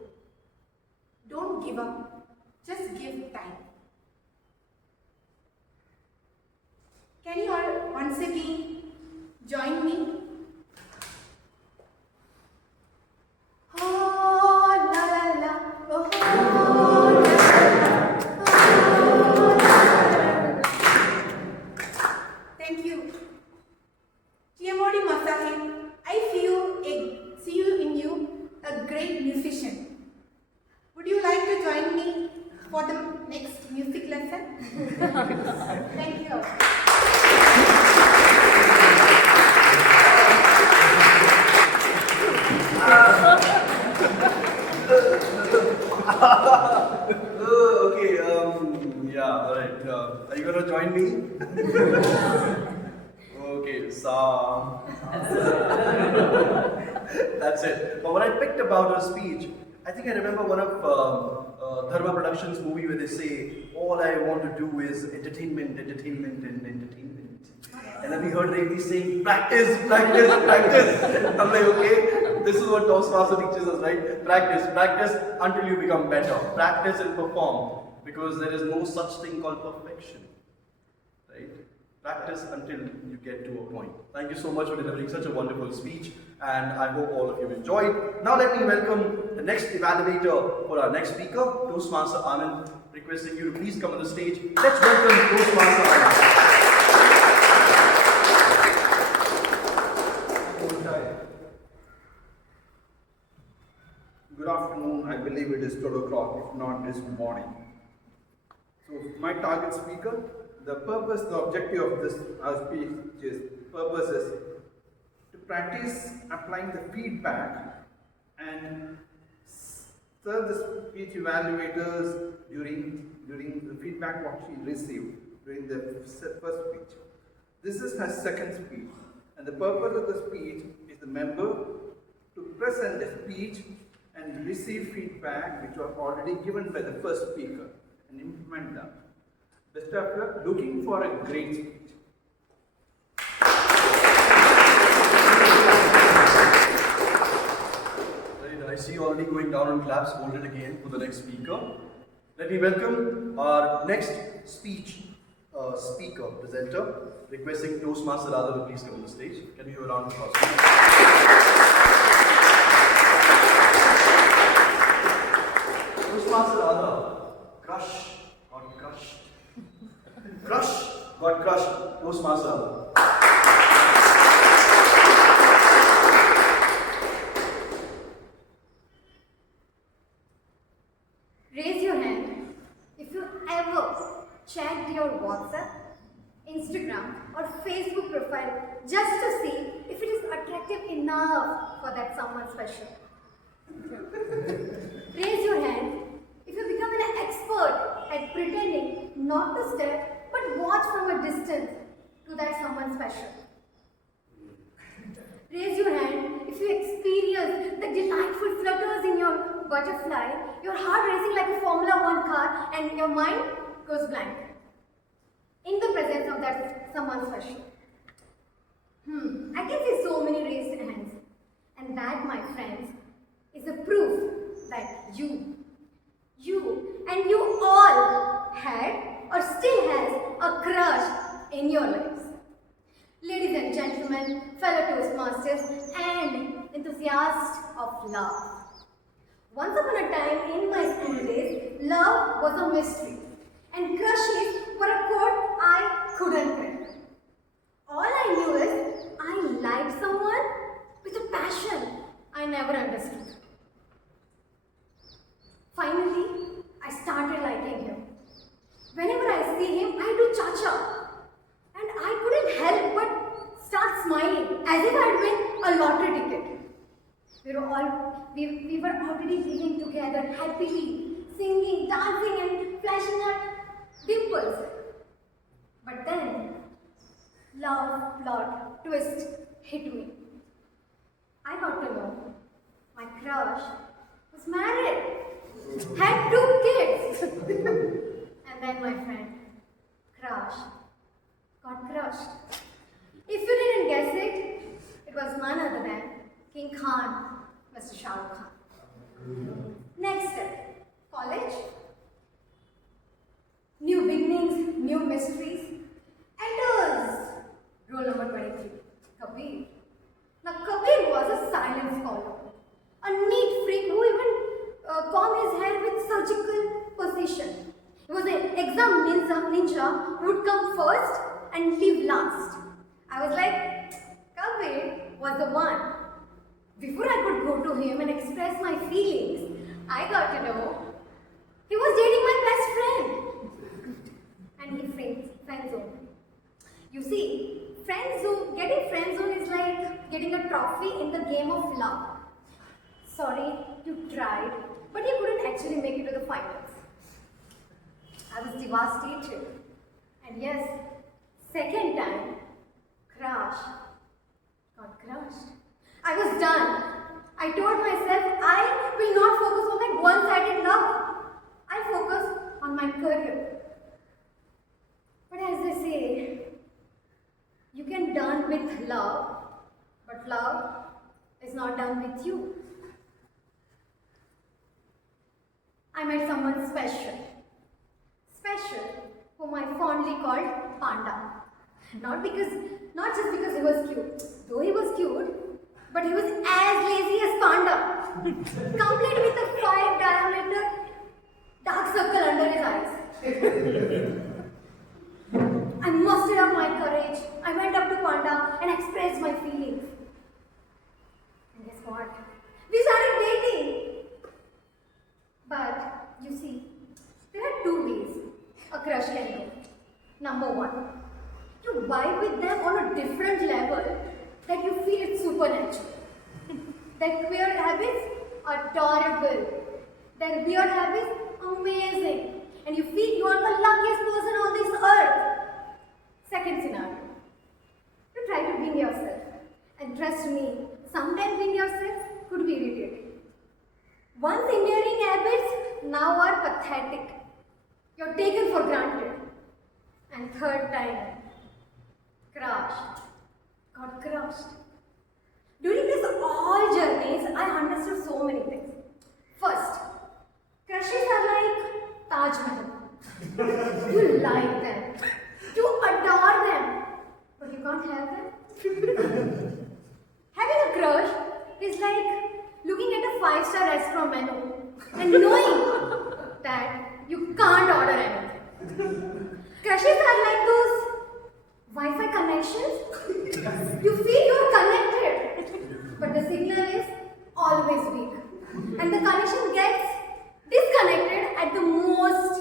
Don't give up, just give time. Can you all once again join me? Oh, la la la, oh, la la la, oh, la la la. Thank you. Tiamodi Masahi, I see you in you a great musician. Would you like to join me for the next music lesson? Thank you. join me? Okay, so that's it. But when I picked about her speech, I think I remember one of Dharma Productions movie where they say, all I want to do is entertainment, entertainment, and entertainment. And then we heard Revati saying, practice, practice, practice. I'm like, okay, this is what Toastmaster teaches us, right? Practice, practice until you become better. Practice and perform, because there is no such thing called perfection, right? Practice until you get to a point. Thank you so much for delivering such a wonderful speech, and I hope all of you enjoyed. Now let me welcome the next evaluator for our next speaker, Toastmaster Anand, requesting you to please come on the stage. Let's welcome Toastmaster Anand. Good afternoon, I believe it is 12 o'clock, if not this morning. So, my target speaker, the objective of this speech is to practice applying the feedback and serve the speech evaluators during the feedback what she received during the first speech. This is her second speech, and the purpose of the speech is the member to present the speech and receive feedback which was already given by the first speaker and implement them. Best of luck, looking for a great speech. Right, I see you already going down on claps. Hold it again for the next speaker. Let me welcome our next speaker, presenter, requesting Toastmaster Radha to please come on the stage. Can we have a round of applause? Toastmaster Radha, crush, got crushed. Crush, got crushed. Toastmaster Radha. Raise your hand if you ever checked your WhatsApp, Instagram or Facebook profile just to see if it is attractive enough for that someone special. Raise your hand if you become an expert at pretending not to stare but watch from a distance to that someone special. Raise your hand if you experience the delightful flutters in your butterfly, your heart racing like a Formula 1 car and your mind goes blank in the presence of that someone special. I can see so many raised hands, and that, my friends, is a proof that you and you all had or still has a crush in your lives. Ladies and gentlemen, fellow Toastmasters and enthusiasts of love. Once upon a time in my school days, love was a mystery and crushes were a code I couldn't crack. All I knew is I liked someone with a passion I never understood. Finally, I started liking him. Whenever I see him, I do cha-cha. And I couldn't help but start smiling as if I had won a lottery ticket. We were already living together happily, singing, dancing and flashing our dimples. But then, love plot twist hit me. I got to know my crush was married, had 2 kids. And then my friend, crush, got crushed. If you didn't guess it, it was none other than King Khan, Mr. Shah Rukh Khan. Next step, college. New beginnings, new mysteries. Enters role number 23, Kabir. Now Kabir was a silent scholar, a neat freak who even combed his hair with surgical precision. He was an exam ninja who would come first and leave last. I was like, Kabir was the one. Before I could go to him and express my feelings, I got to know he was dating my best friend. And he friend zoned. You see, getting friend zone is like getting a trophy in the game of love. Sorry, you tried, but you couldn't actually make it to the finals. I was devastated. And And yes, second time, crush. Got crushed. I was done. I told myself I will not focus on my one-sided love. I focus on my career. But as they say, you can done with love, but love is not done with you. I met someone special. Special, whom I fondly called Panda. Not just because he was cute. Though he was cute, but he was as lazy as Panda. Complete with a 5 diameter dark circle under his eyes. I mustered up my courage. I went up to Panda and expressed my feelings. And guess what? We started dating. But you see, there are 2 ways a crush can go. Number 1, you vibe with them on a different level that you feel it's supernatural. Their queer habits are adorable. Their weird habits amazing. And you feel you are the luckiest person on this earth. Second scenario, you try to wing yourself. And trust me, sometimes wing yourself could be irritating. Once endearing habits now are pathetic. You're taken for granted. And third time, crushed. Got crushed. During this all journeys, I understood so many things. First, crushes are like Taj Mahal. You like them. You adore them. But you can't have them. Having a crush is like looking at a 5-star restaurant menu and knowing that you can't order anything. Crushes are like those Wi-Fi connections. You feel you're connected, but the signal is always weak. And the connection gets disconnected at the most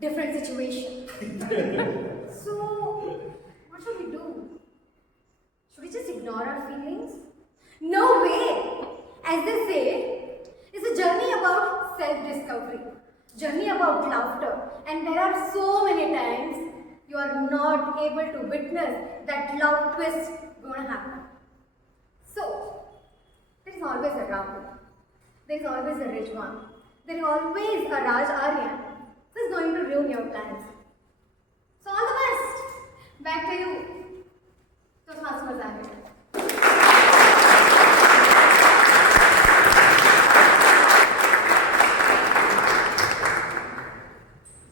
different situation. So, what should we do? Should we just ignore our feelings? No way! As they say, it's a journey about self-discovery, journey about laughter, and there are so many times you are not able to witness that loud twist gonna happen. So, there is always a Rahul, there is always a Rijwan, there is always a Raj Aryan who is going to ruin your plans. So all the best! Back to you, Toastmasters Zahir.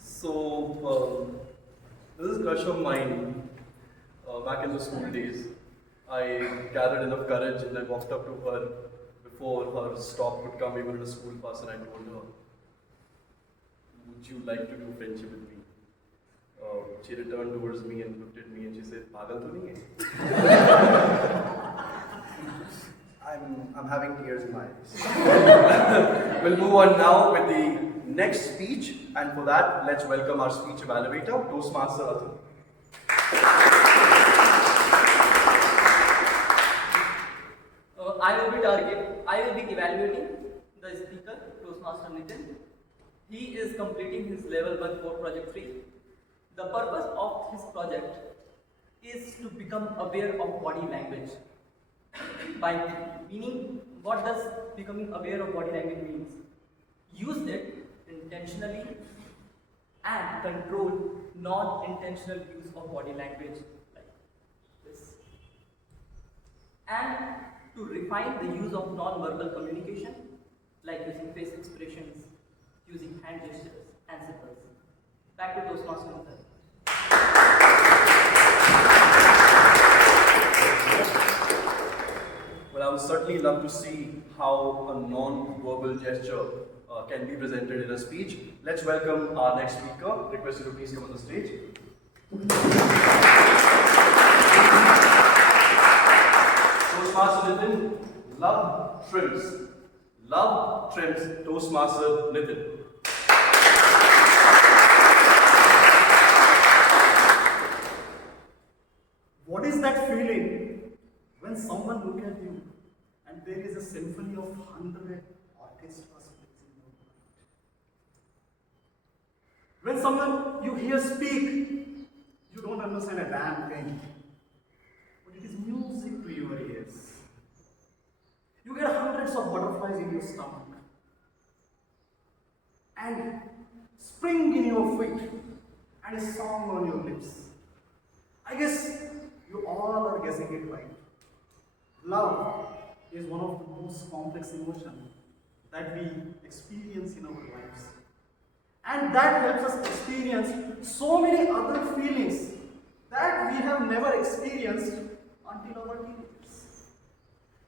So, this is a crush of mine back in the school days. I gathered enough courage and I walked up to her before her stop would come even in a school bus, and I told her, "Would you like to do friendship with me?" She returned towards me and looked at me and she said, "Pagal to nahi hai?" I'm having tears in my eyes. We'll move on now with the next speech, and for that, let's welcome our speech evaluator, Toastmaster Atul. I will be evaluating the speaker, Toastmaster Nitin. He is completing his level 1 for project 3. The purpose of his project is to become aware of body language. By meaning, what does becoming aware of body language means? Use it intentionally and control non-intentional use of body language like this. And to refine the use of non-verbal communication like using face expressions, using hand gestures and symbols. Back to Toastmaster Nitin. Well, I would certainly love to see how a non-verbal gesture can be presented in a speech. Let's welcome our next speaker. Request you to please come on the stage. Toastmaster Nitin, love trims. Love trims Toastmaster Nitin. What is that feeling when someone look at you and there is a symphony of 100 orchestras in your mind? When someone you hear speak You don't understand a damn thing. But it is music to your ears. You get hundreds of butterflies in your stomach. And spring in your feet. And a song on your lips. I guess you all are guessing it right. Love is one of the most complex emotions that we experience in our lives. And that helps us experience so many other feelings that we have never experienced until our teenagers.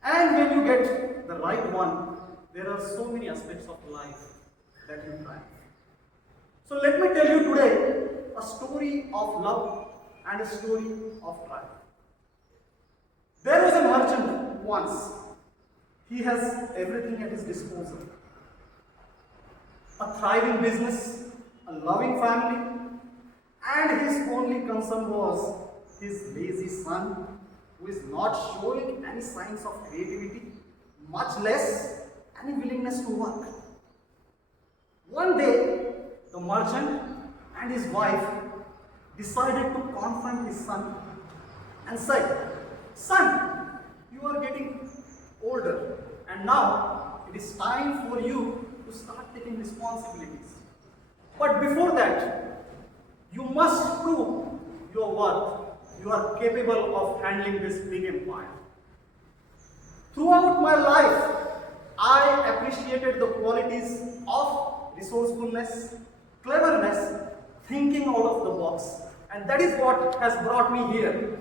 And when you get the right one, there are so many aspects of life that you try. So let me tell you today a story of love and a story of trial. There was a merchant once. He has everything at his disposal. A thriving business, a loving family, and his only concern was his lazy son, who is not showing any signs of creativity, much less any willingness to work. One day, the merchant and his wife decided to confront his son and said, "Son, you are getting older, and now it is time for you to start taking responsibilities. But before that, you must prove your worth. You are capable of handling this big empire. Throughout my life, I appreciated the qualities of resourcefulness, cleverness, thinking out of the box, and that is what has brought me here.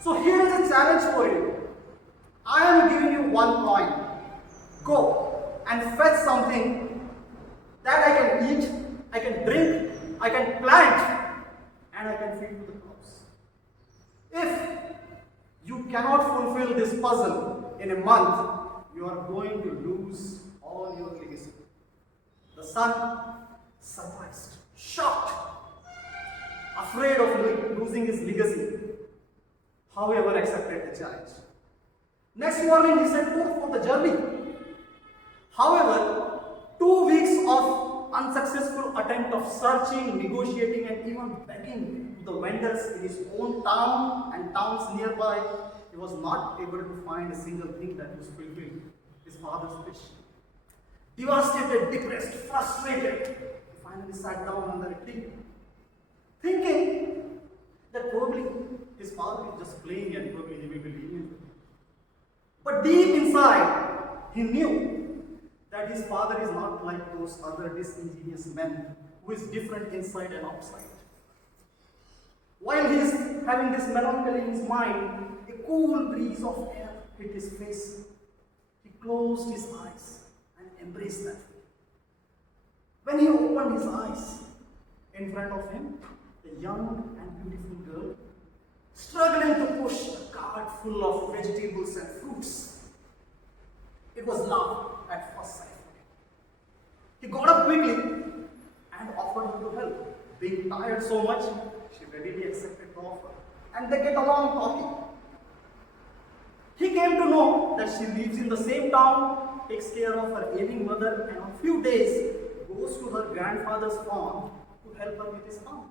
So here is a challenge for you. I am giving you one coin. Go and fetch something that I can eat, I can drink, I can plant, and I can feed to the crops. If you cannot fulfill this puzzle in a month, you are going to lose all your legacy." The son, surprised, shocked, afraid of losing his legacy, however, accepted the challenge. Next morning, he set forth for the journey. However, 2 weeks of unsuccessful attempt of searching, negotiating, and even begging to the vendors in his own town and towns nearby, he was not able to find a single thing that was fulfilling his father's wish. Devastated, depressed, frustrated, he finally sat down under a tree, thinking that probably his father is just playing and probably he will be lenient. But deep inside, he knew that his father is not like those other disingenuous men who is different inside and outside. While he is having this melancholy in his mind, a cool breeze of air hit his face. He closed his eyes and embraced that. When he opened his eyes, in front of him, a young and beautiful girl, struggling to push a cart full of vegetables and fruits. It was love at first sight. He got up quickly and offered her to help. Being tired so much, she readily accepted the offer, and they get along talking. He came to know that she lives in the same town, takes care of her ailing mother, and on a few days goes to her grandfather's farm to help her with his farm.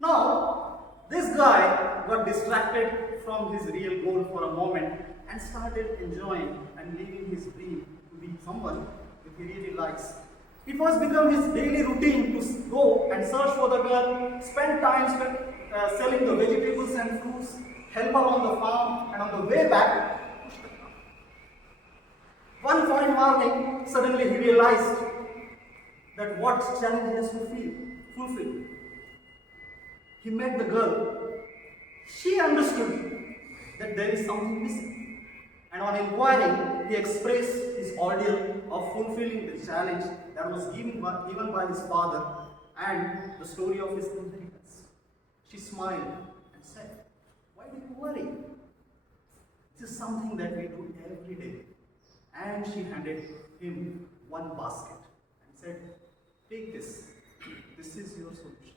Now, this guy got distracted from his real goal for a moment and started enjoying and living his dream to be someone that he really likes. It was become his daily routine to go and search for the girl, spend time selling the vegetables and fruits, help her on the farm, and on the way back, push the car. One fine morning, suddenly he realized that what challenge he has to fulfill. He met the girl. She understood that there is something missing. And on inquiring, he expressed his ordeal of fulfilling the challenge that was given by his father and the story of his inheritance. She smiled and said, "Why do you worry? This is something that we do every day." And she handed him one basket and said, "Take this. This is your solution."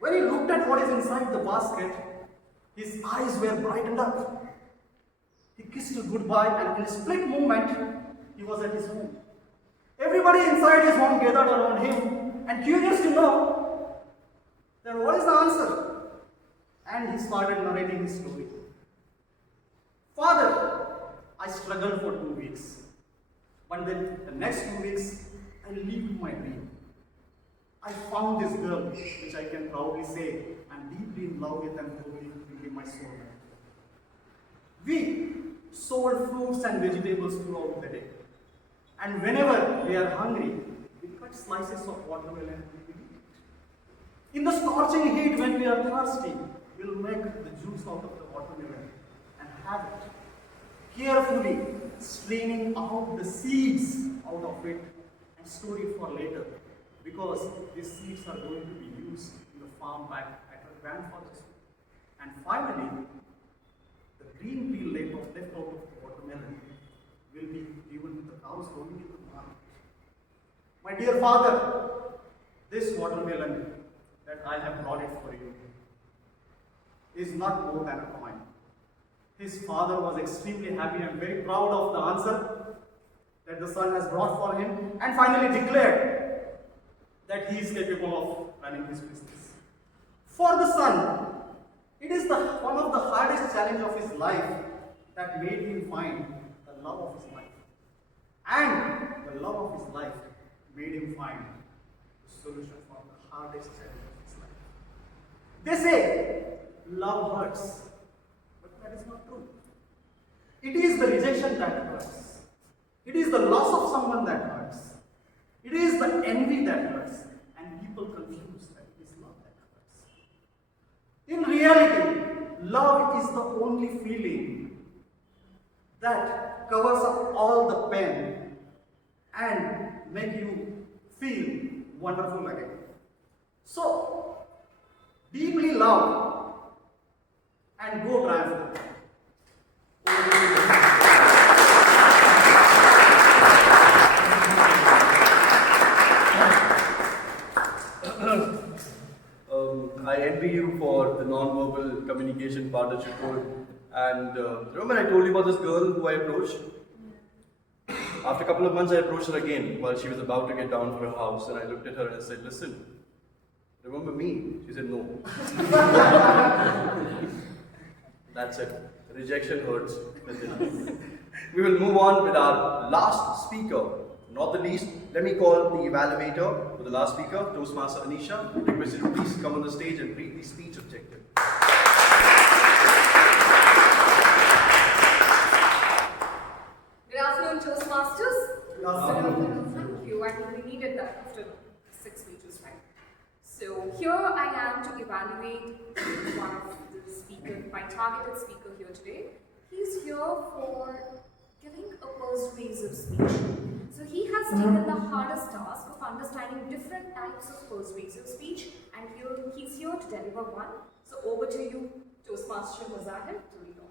When he looked at what is inside the basket, his eyes were brightened up. He kissed her goodbye, and in a split moment, he was at his home. Everybody inside his home gathered around him and curious to know then what is the answer? And he started narrating his story. Father, I struggled for 2 weeks. But then the next 2 weeks, I lived my dream. I found this girl, which I can proudly say I'm deeply in love with and totally in my soul. We sold fruits and vegetables throughout the day. And whenever we are hungry, we cut slices of watermelon and we eat. In the scorching heat when we are thirsty, we'll make the juice out of the watermelon and have it. Carefully straining out the seeds out of it and store it for later, because these seeds are going to be used in the farm back at our grandfather's. And finally, the green peel left out of the watermelon will be given to the cows roaming in the market. My dear father, this watermelon that I have brought it for you is not more than a coin. His father was extremely happy and very proud of the answer that the son has brought for him, and finally declared that he is capable of running his business. For the son, it is one of the hardest challenges of his life that made him find the love of his life. And the love of his life made him find the solution for the hardest challenge of his life. They say love hurts, but that is not true. It is the rejection that hurts. It is the loss of someone that hurts. It is the envy that hurts. And people confuse that it is love that hurts. In reality, love is the only feeling that covers up all the pain and make you feel wonderful again. So, deeply love and go triumphant. I envy you for the non-verbal communication part that you told. And remember I told you about this girl who I approached? After a couple of months I approached her again while she was about to get down for her house, and I looked at her and I said, listen, remember me? She said, no. That's it. Rejection hurts. We will move on with our last speaker. Not the least, let me call the evaluator for the last speaker, Toastmaster Anisha. Request you to please come on the stage and read the speech objective. Good afternoon, Toastmasters. Good afternoon. Thank you. I think we needed that after 6 speeches, right? So here I am to evaluate one of the speakers, my targeted speaker here today. He's here for giving a persuasive speech. So he has taken the hardest task of understanding different types of persuasive speech, and he's here to deliver one. So over to you, Toastmaster Mazahir, to lead on.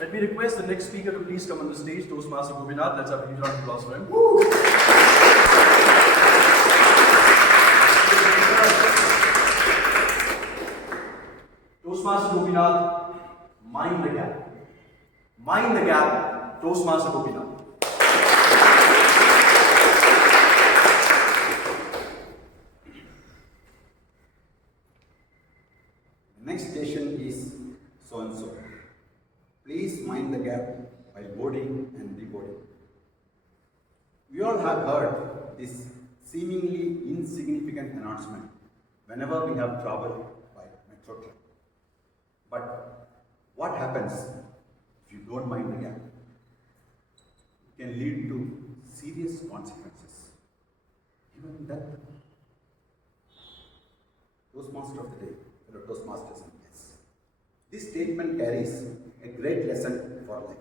Let me request the next speaker to please come on the stage, Toastmaster Gopinath. Let's have a huge round of applause for him. Toastmaster Gopinath, mind the gap. Mind the gap, Toastmaster Gopinath. Next station is so and so. Please mind the gap while boarding and deboarding. We all have heard this seemingly insignificant announcement whenever we have traveled by metro train. But what happens if you don't mind the gap? It can lead to serious consequences, even death. Toastmaster of the day, fellow Toastmasters and guests. This statement carries a great lesson for life.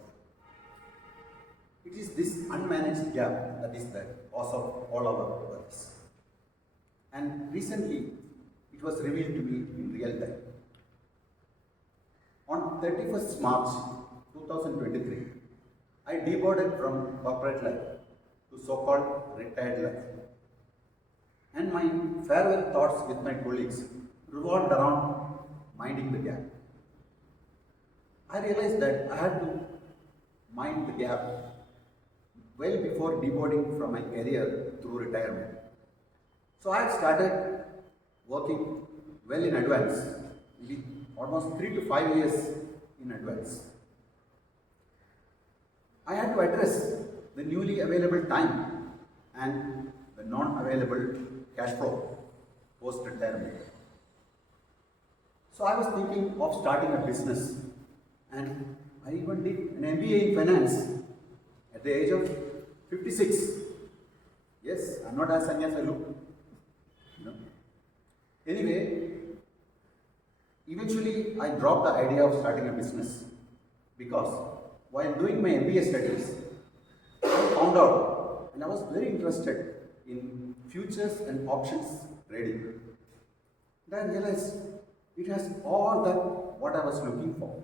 It is this unmanaged gap that is the cause of all our worries. And recently, it was revealed to me in real time. On 31st March 2023, I deboarded from corporate life to so-called retired life. And my farewell thoughts with my colleagues revolved around minding the gap. I realized that I had to mind the gap well before deboarding from my career through retirement. So I had started working well in advance, maybe almost 3 to 5 years in advance. I had to address the newly available time and the non-available cash flow post-retirement. So I was thinking of starting a business, and I even did an MBA in finance at the age of 56. Yes, I'm not as young as I look. Anyway, eventually I dropped the idea of starting a business because while doing my MBA studies, I found out and I was very interested in futures and options trading. Then I realized it has all that what I was looking for.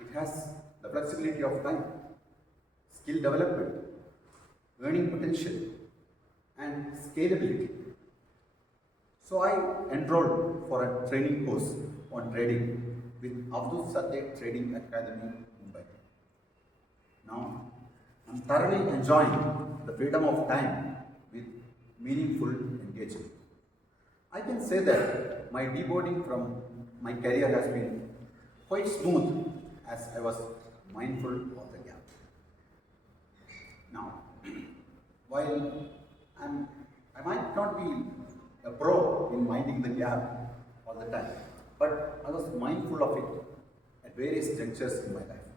It has the flexibility of time, skill development, earning potential, and scalability. So I enrolled for a training course on trading with Abdul Satya Trading Academy, Mumbai. Now, I'm thoroughly enjoying the freedom of time with meaningful engagement. I can say that my deboarding from my career has been quite smooth as I was mindful of the gap. Now, while I might not be a pro in minding the gap all the time, but I was mindful of it at various junctures in my life.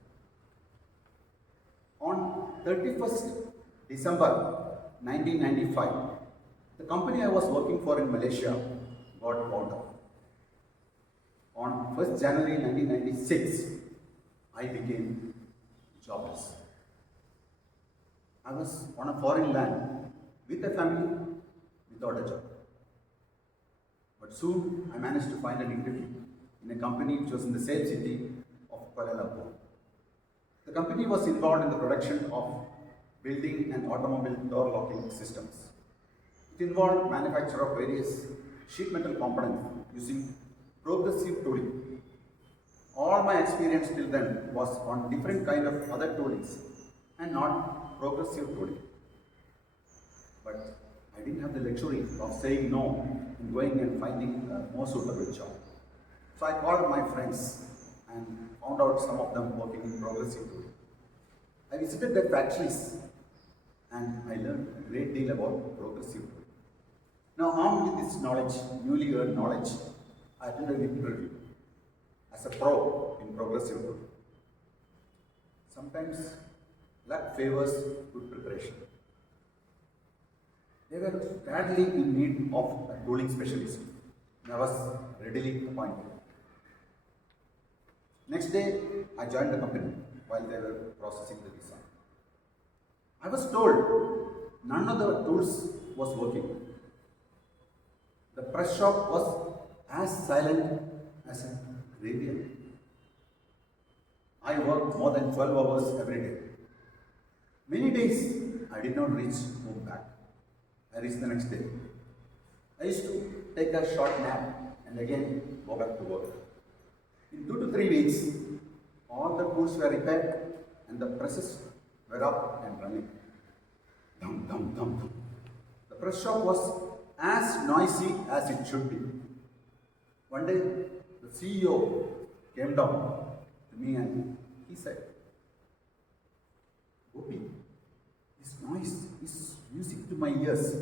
On 31st December 1995, the company I was working for in Malaysia got bought out. On 1st January 1996, I became jobless. I was on a foreign land with a family without a job. But soon I managed to find an interview in a company which was in the same city of Kuala Lumpur. The company was involved in the production of building and automobile door locking systems. It involved manufacture of various sheet metal components using progressive tooling. All my experience till then was on different kind of other toolings and not progressive tooling. But I didn't have the luxury of saying no and going and finding a more suitable job. So I called my friends and found out some of them working in progressive tooling. I visited their factories and I learned a great deal about progressive tooling. Now, armed with this knowledge, newly earned knowledge, I attended an interview as a pro in progressive tooling. Sometimes luck favors good preparation. They were badly in need of a tooling specialist, and I was readily appointed. Next day, I joined the company while they were processing the visa. I was told none of the tools was working. The press shop was as silent as a graveyard. I worked more than 12 hours every day. Many days I did not reach home back. I reached the next day. I used to take a short nap and again go back to work. In 2 to 3 weeks, all the tools were repaired and the presses were up and running. Dum, dum, dum, dum. The press shop was as noisy as it should be. One day, the CEO came down to me and he said, "Gopi, this noise is music to my ears.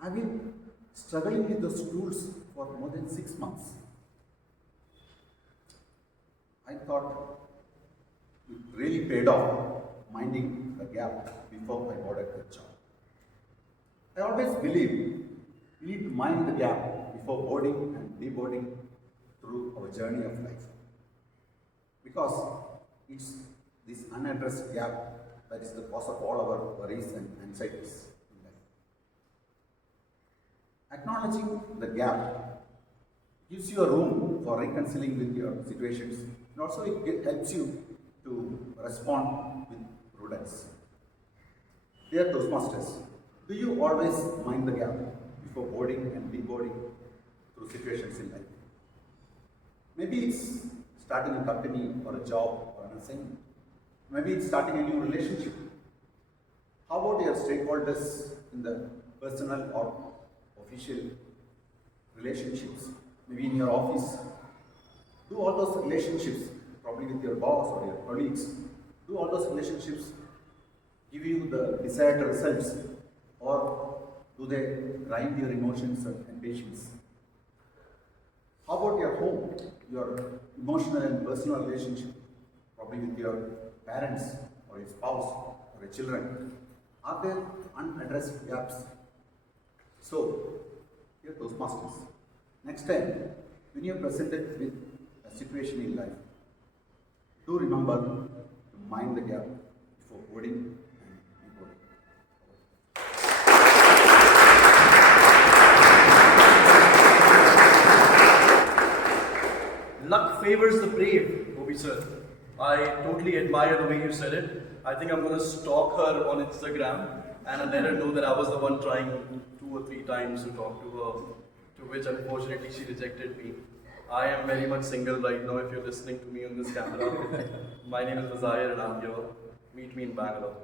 I've been struggling with those tools for more than 6 months." I thought it really paid off minding the gap before I boarded the job. I always believe we need to mind the gap before boarding and deboarding through our journey of life. Because it's this unaddressed gap that is the cause of all our worries and anxieties in life. Acknowledging the gap gives you a room for reconciling with your situations, and also it helps you to respond with prudence. Dear Toastmasters, do you always mind the gap before boarding and deboarding through situations in life? Maybe it's starting a company or a job or an assignment. Maybe it's starting a new relationship. How about your stakeholders in the personal or official relationships? Maybe in your office. Do all those relationships, probably with your boss or your colleagues, do all those relationships give you the desired results, or do they grind your emotions and ambitions? How about your home, your emotional and personal relationship, probably with your parents or your spouse or your children? Are there unaddressed gaps? So, here Toastmasters. Next time, when you are presented with a situation in life, do remember to mind the gap before coding and decoding. Luck favors the brave, Gopi sir. I totally admire the way you said it. I think I'm going to stalk her on Instagram and let her know that I was the one trying 2 or 3 times to talk to her, to which unfortunately she rejected me. I am very much single right now if you're listening to me on this camera. My name is Vazair and I'm here. Meet me in Bangalore.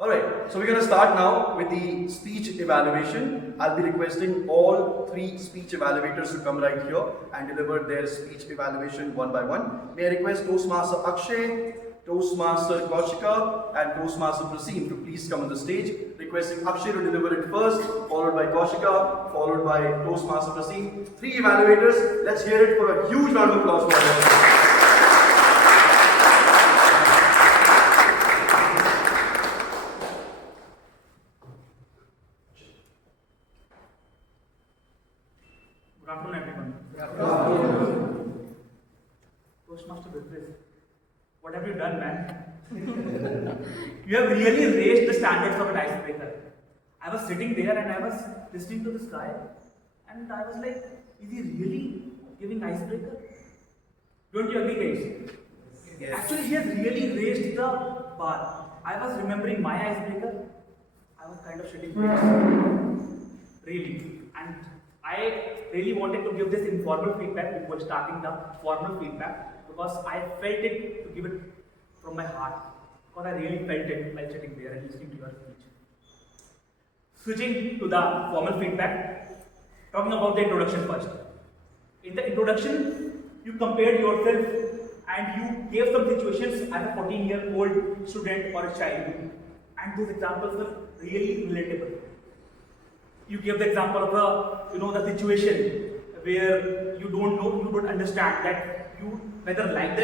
Alright, so we're going to start now with the speech evaluation. I'll be requesting all 3 speech evaluators to come right here and deliver their speech evaluation one by one. May I request Toastmaster Akshay, Toastmaster Kaushika and Toastmaster Praseem to please come on the stage. Requesting Akshay to deliver it first, followed by Kaushika, followed by Toastmaster Praseem. 3 evaluators, let's hear it for a huge round of applause for them. Good afternoon, everyone. Toastmaster Ritviz, what have you done, man? You have really raised the standards of an icebreaker. I was sitting there and I was listening to this guy, and I was like, is he really giving icebreaker? Don't you agree, guys? Yes. Actually, he has really raised the bar. I was remembering my icebreaker. I was kind of shitting bricks. Really. And I really wanted to give this informal feedback before starting the formal feedback, because I felt it to give it from my heart, because I really felt it while sitting there and listening to your speech. Switching to the formal feedback, talking about the introduction first. In the introduction, you compared yourself and you gave some situations as a 14-year-old student or a child, and those examples were really relatable. You gave the example of the situation where you don't understand that you whether like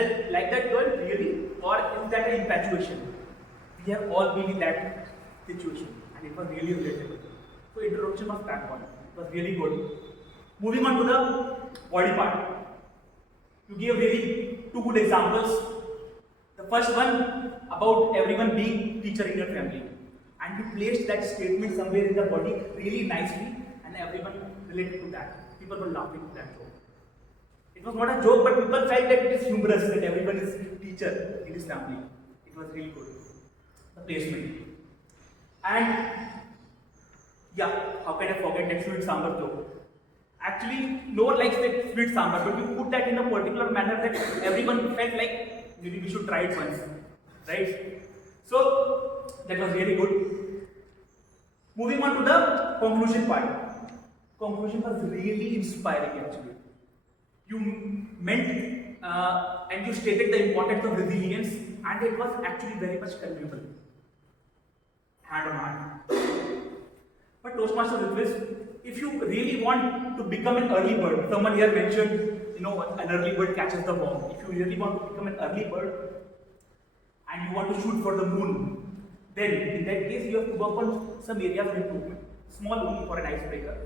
that girl really, or is that an infatuation. We have all been in that situation, and it was really relatable. So introduction was back on. It was really good. Moving on to the body part. You gave really 2 good examples. The first one about everyone being teacher in your family. And you placed that statement somewhere in the body really nicely, and everyone related to that. People were laughing at that joke. It was not a joke, but people felt that it is humorous, that everyone is teacher in his family. It was really good. The placement. And yeah, how can I forget that sweet sambar joke? Actually, no one likes that sweet sambar, but you put that in a particular manner that everyone felt like maybe we should try it once, right? So that was really good. Moving on to the conclusion part. Conclusion was really inspiring actually. You meant and you stated the importance of resilience, and it was actually very much conveyable. Hand on heart. But Toastmaster Ritviz, if you really want to become an early bird, someone here mentioned, an early bird catches the worm. If you really want to become an early bird and you want to shoot for the moon, then in that case you have to work on some areas of improvement, small only for an icebreaker.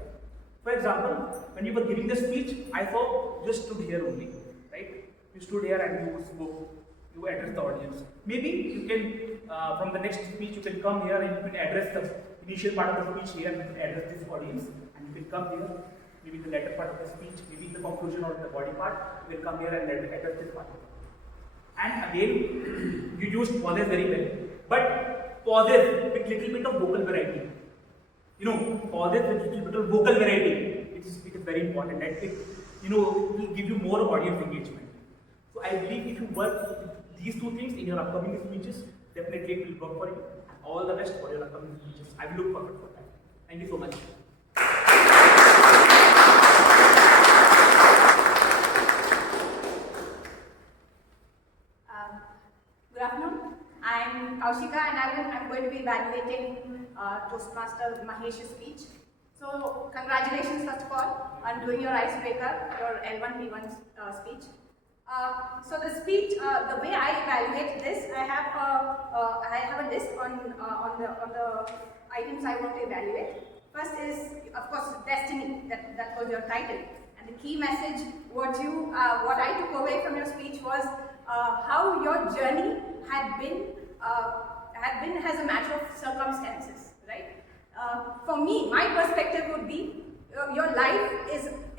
For example, when you were giving the speech, I saw you just stood here only, right? You stood here and you spoke, you addressed the audience. Maybe you can, from the next speech, you can come here and you can address the initial part of the speech here and address this audience, and you can come here, maybe the latter part of the speech, maybe the conclusion or the body part, you will come here and address this part. And again, you used pauses very well, but pauses with little bit of vocal variety. Pauses with little bit of vocal variety, it is very important, and it will give you more audience engagement. So I believe if you work with these 2 things in your upcoming speeches, definitely it will work for you. all the best for your upcoming speeches. I will look forward for that. Thank you so much. Good afternoon. I'm Kaushika and I'm going to be evaluating Toastmaster Mahesh's speech. So congratulations first of all on doing your icebreaker, your L1 P1 speech. So the speech, the way I evaluate this, I have a list on the items I want to evaluate. First is, of course, destiny. That was your title, and the key message. What I took away from your speech was how your journey had been as a matter of circumstances, right? For me, my perspective would be your life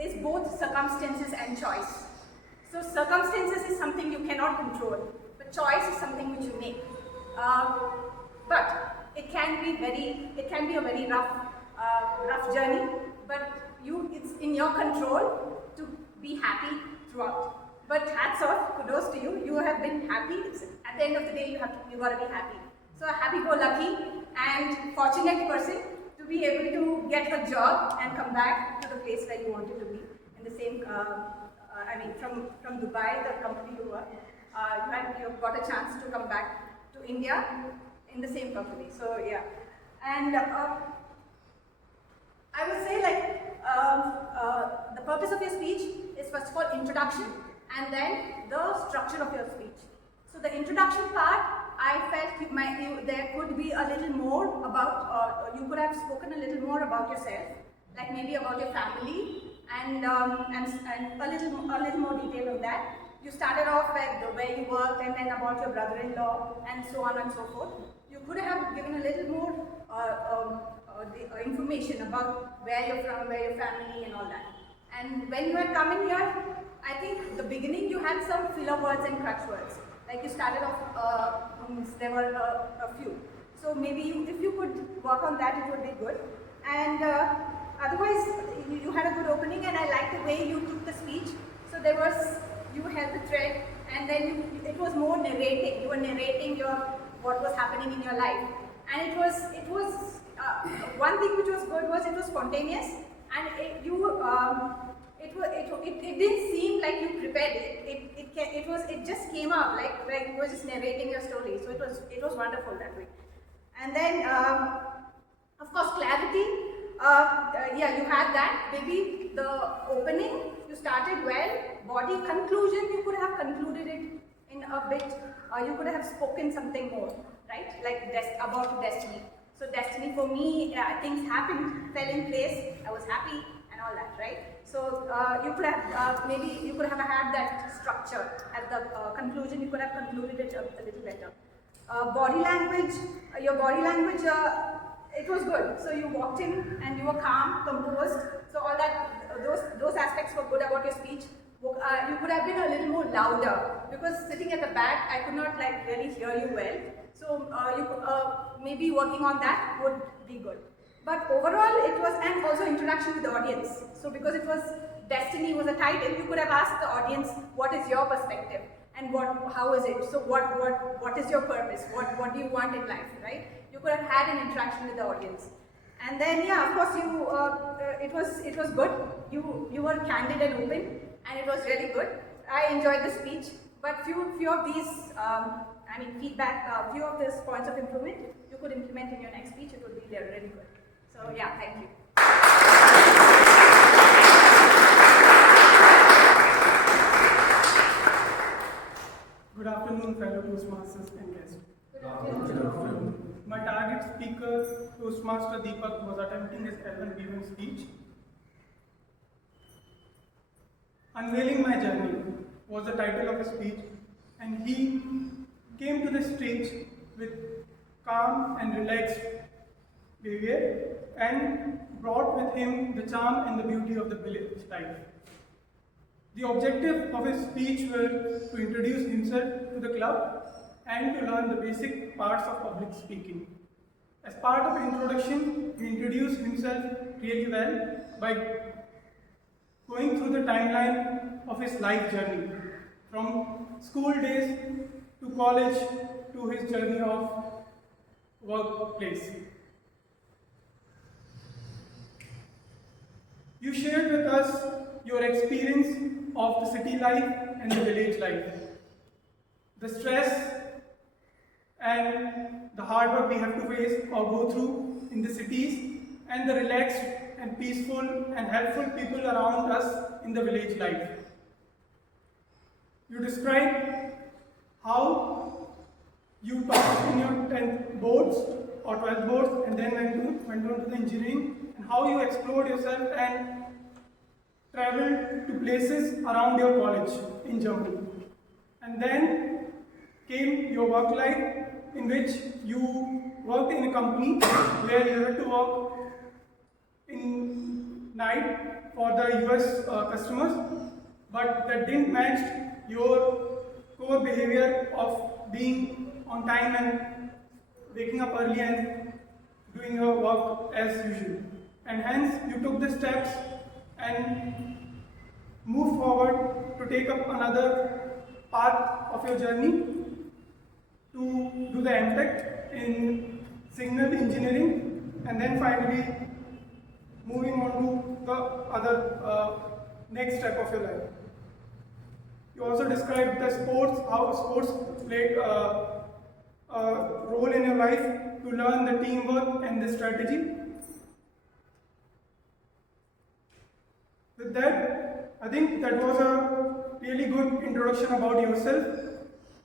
is both circumstances and choice. So circumstances is something you cannot control, but choice is something which you make. But it can be a very rough journey. But it's in your control to be happy throughout. But hats off, kudos to you. You have been happy. At the end of the day, you got to be happy. So a happy-go-lucky and fortunate person to be able to get a job and come back to the place where you wanted to be in the same. From Dubai, the company you work, you've got a chance to come back to India in the same company. So yeah, and I would say the purpose of your speech is first of all introduction and then the structure of your speech. So the introduction part, I felt there could be a little more about, you could have spoken a little more about yourself, like maybe about your family and a little more detail on that. You started off with where you worked and then about your brother-in-law and so on and so forth. You could have given a little more information about where you're from, where your family and all that. And when you had come in here, I think the beginning you had some filler words and crutch words. Like you started off, there were a few. So maybe if you could work on that, it would be good. And otherwise, you had a good opening and I liked the way you took the speech. So you held the thread and then it was more narrating. You were narrating what was happening in your life. And it was one thing which was good was it was spontaneous and it didn't seem like you prepared it. It just came out like you were just narrating your story. So it was wonderful that way. And then of course clarity. Yeah, you had that. Maybe the opening you started well. Body conclusion you could have concluded it in a bit. You could have spoken something more, right? Like about destiny. So destiny for me, things happened, fell in place. I was happy and all that, right? So you could have maybe you could have had that structure at the conclusion. You could have concluded it a little better. Body language, your body language. It was good. So you walked in and you were calm, composed. So all that, those aspects were good about your speech. You could have been a little more louder because sitting at the back, I could not really hear you well. So you could, maybe working on that would be good. But overall, it was, and also introduction with the audience. So because it was Destiny was a title, you could have asked the audience, what is your perspective and how is it? So what is your purpose? What do you want in life, right? You could have had an interaction with the audience. And then, yeah, of course, it was good. You were candid and open, and it was really good. I enjoyed the speech, but few of these, feedback, few of these points of improvement, you could implement in your next speech. It would be really good. So, yeah, thank you. Good afternoon, fellow Toastmasters and guests. Good afternoon. My target speaker, Toastmaster Deepak, was attempting his L1 P1 speech. Unveiling My Journey was the title of his speech, and he came to the stage with calm and relaxed behavior and brought with him the charm and the beauty of the village life. The objective of his speech were to introduce himself to the club and to learn the basic parts of public speaking. As part of introduction, he introduced himself really well by going through the timeline of his life journey, from school days to college to his journey of workplace. You shared with us your experience of the city life and the village life, the stress and the hard work we have to face or go through in the cities, and the relaxed and peaceful and helpful people around us in the village life. You described how you taught in your 10th boards or 12th boards and then went on to the engineering, and how you explored yourself and traveled to places around your college in Jammu. And then came your work life, in which you worked in a company where you had to work in night for the US customers, but that didn't match your core behavior of being on time and waking up early and doing your work as usual. And hence you took the steps and moved forward to take up another path of your journey to do the MTech in signal engineering, and then finally moving on to the other next step of your life. You also described the sports, how sports played a role in your life to learn the teamwork and the strategy. With that, I think that was a really good introduction about yourself.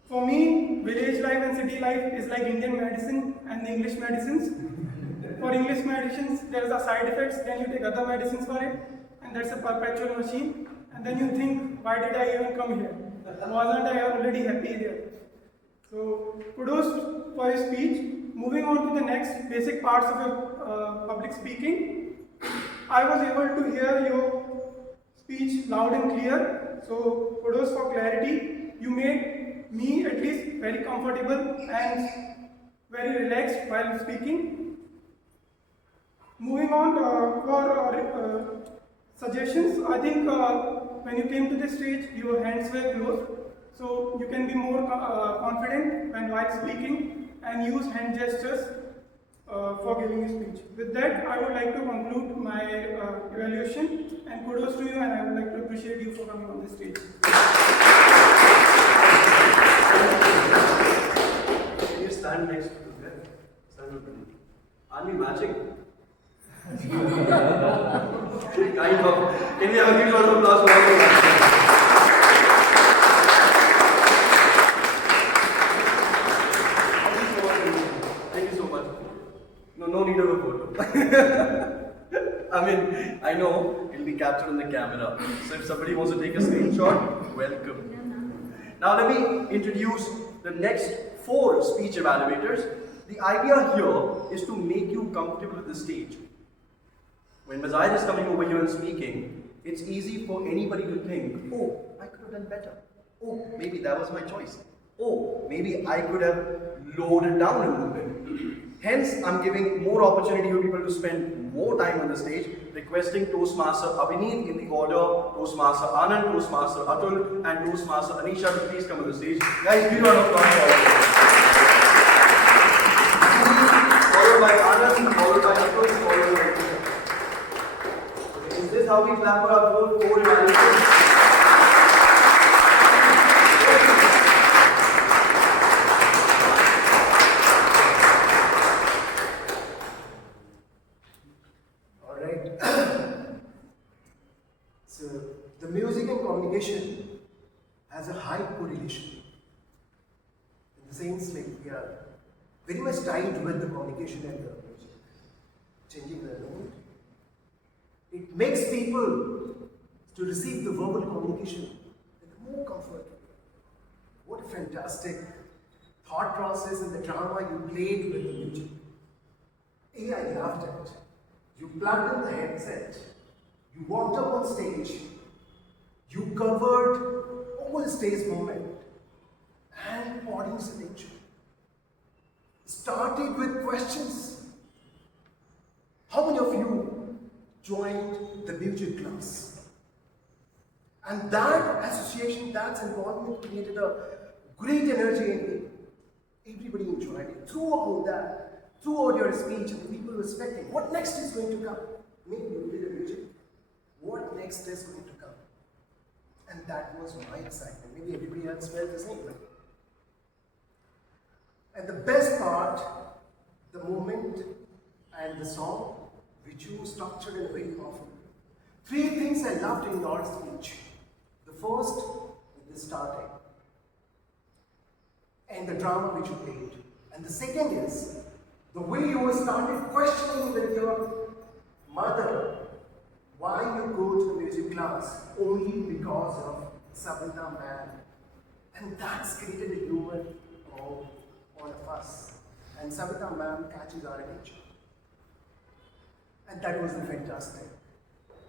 For me, village life and city life is like Indian medicine and the English medicines. For English medicines, there is a side effects, then you take other medicines for it, and that's a perpetual machine. And then you think, why did I even come here? Wasn't I already happy here? So, kudos for your speech. Moving on to the next basic parts of your public speaking. I was able to hear your speech loud and clear. So, kudos for clarity. You made me at least very comfortable and very relaxed while speaking. Moving on for suggestions, I think when you came to the stage, your hands were closed, so you can be more confident when while speaking and use hand gestures for giving a speech. With that, I would like to conclude my evaluation, and kudos to you, and I would like to appreciate you for coming on the stage. Can you stand next to the guy? Stand with me. Aren't we matching? Kind of. Can we have a huge round of applause for all of us? Thank you so much. No need of a photo. I mean, I know it'll be captured on the camera. So if somebody wants to take a screenshot, welcome. Now let me introduce the next 4 speech evaluators. The idea here is to make you comfortable with the stage. When Mazahir is coming over here and speaking, it's easy for anybody to think, oh, I could have done better. Oh, maybe that was my choice. Oh, maybe I could have lowered it down a little bit. Hence, I'm giving more opportunity for people to spend more time on the stage, requesting Toastmaster Abhineet in the order, Toastmaster Anand, Toastmaster Atul, and Toastmaster Anisha to please come on the stage. Guys, give a round of applause for all of them. Followed by Anand, followed by Atul, followed by Anisha. Is this how we clap for our 4 evaluators? So, the music and communication has a high correlation. In the sense, like we are very much tied with the communication and the music. Changing the note. It makes people to receive the verbal communication with more comfort. What a fantastic thought process and the drama you played with the music. I loved it. You plugged in the headset. You walked up on stage, you covered all stage moment and audience attention. Started with questions. How many of you joined the music class? And that association, that involvement created a great energy in me. Everybody enjoyed it. Throughout that, throughout your speech and the people were expecting, what next is going to come? Maybe you did a music. What next is going to come? And that was my excitement. Maybe everybody else felt the same way. And the best part, the moment and the song, which you structured in a very powerful way. 3 things I loved in your speech. The first is the starting and the drama which you played. And the second is the way you started questioning with your mother why you go to the music class only because of Savita ma'am. And that's created a humor of all of us. And Savita ma'am catches our attention. And that was the fantastic.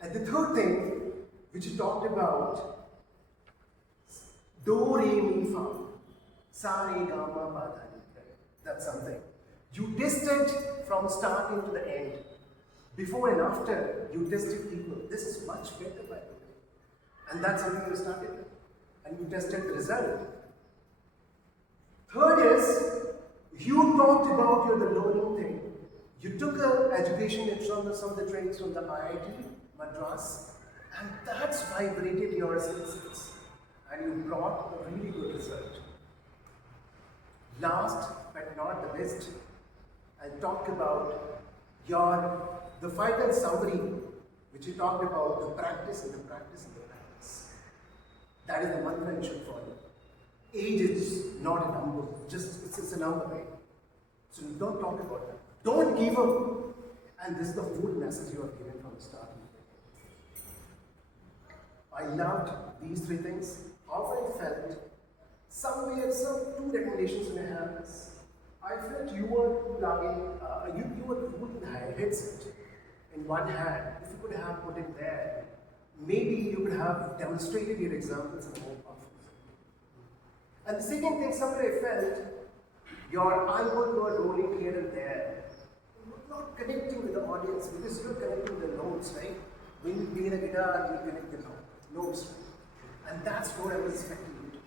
And the third thing, which you talked about, do, re, mi, fa, sa, re, ga, ma, pa, da, ni. That's something. You tested from starting to the end. Before and after, you tested people. This is much better by the way. And that's something you started with. And you tested the result. Third is, you talked about the learning thing. You took education from some of the trainings from the IIT, Madras, and that's vibrated your senses. And you brought a really good result. Last but not the least, I'll talk about the final summary, which you talked about the practice and the practice and the practice. That is the mantra you should follow. Age is not a number, it's a number, right? So you don't talk about that. Don't give up. And this is the whole message you have given from the start. I loved these 3 things. How I felt, somewhere, some 2 recommendations I have is, I felt you were plugging, you were holding the headset in one hand. If you could have put it there, maybe you could have demonstrated your examples in a more powerful way. And the second thing, somewhere I felt, your eyeball were rolling here and there. Not connecting with the audience because you're connecting the notes, right? When you play the guitar, you connect the notes, right? And that's what I was expecting you to do.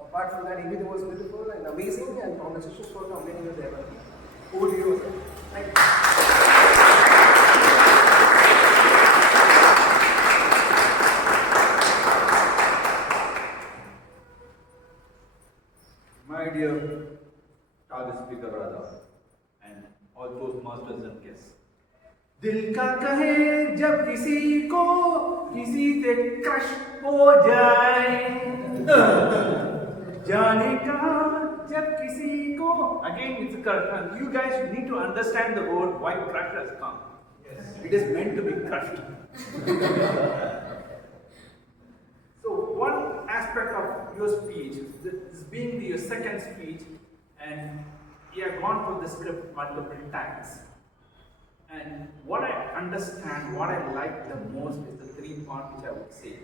Apart from that, India was beautiful and amazing, and congratulations for how many years ever. Over to you, sir. Thank you. My dear target speaker Radha and all those masters and guests. दिल का कहे जब किसी को किसी से crush हो जाए जाने का जब किसी को again it's a crush. You guys need to understand the word why crush has come. Yes. It is meant to be crushed. So one aspect of your speech, this being your second speech, and you have gone through the script multiple times. And what I understand, what I like the most is the 3 points which I would say.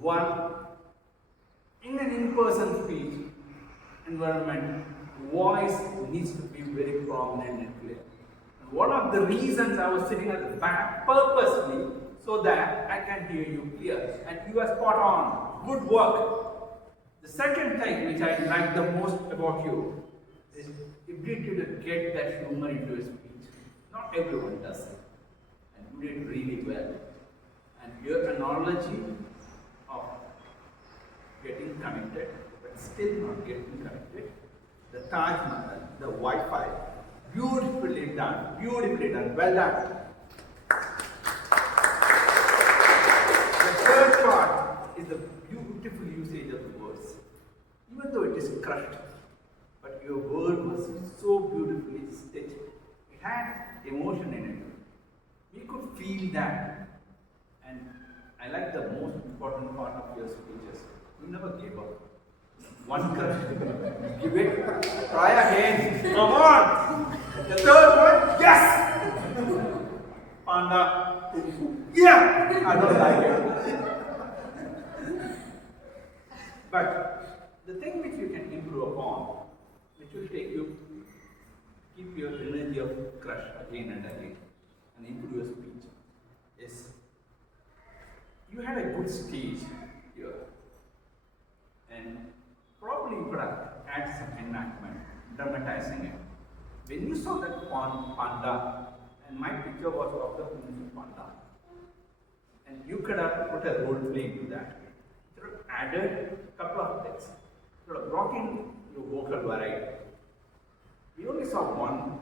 One, in an in-person speech environment, voice needs to be very prominent and clear. And one of the reasons I was sitting at the back purposely so that I can hear you clear. And you are spot on. Good work. The second thing which I like the most about you is ability to get that humor into a speech. Not everyone does it. And you did really well. And your analogy of getting connected, but still not getting connected, the Taj Mahal, the Wi-Fi, beautifully done, well done. The third part is the beautiful usage of the words. Even though it is crushed, but your word was so beautifully stitched. It had emotion in it. We could feel that. And I like the most important part of your speeches. You never gave up. One crush. Give it. Try again. Come on. The third one. Yes. Panda. Yeah. I don't like it. But the thing which you can improve upon, which will take you, keep your energy of crush again and again, and improve your speech, is you had a good stage here, and probably you could have add some enactment, dramatizing it. when you saw that panda, and my picture was of the panda, and you could have put a role play into that. You could have added a couple of things. You could have brought in your vocal variety. We only saw one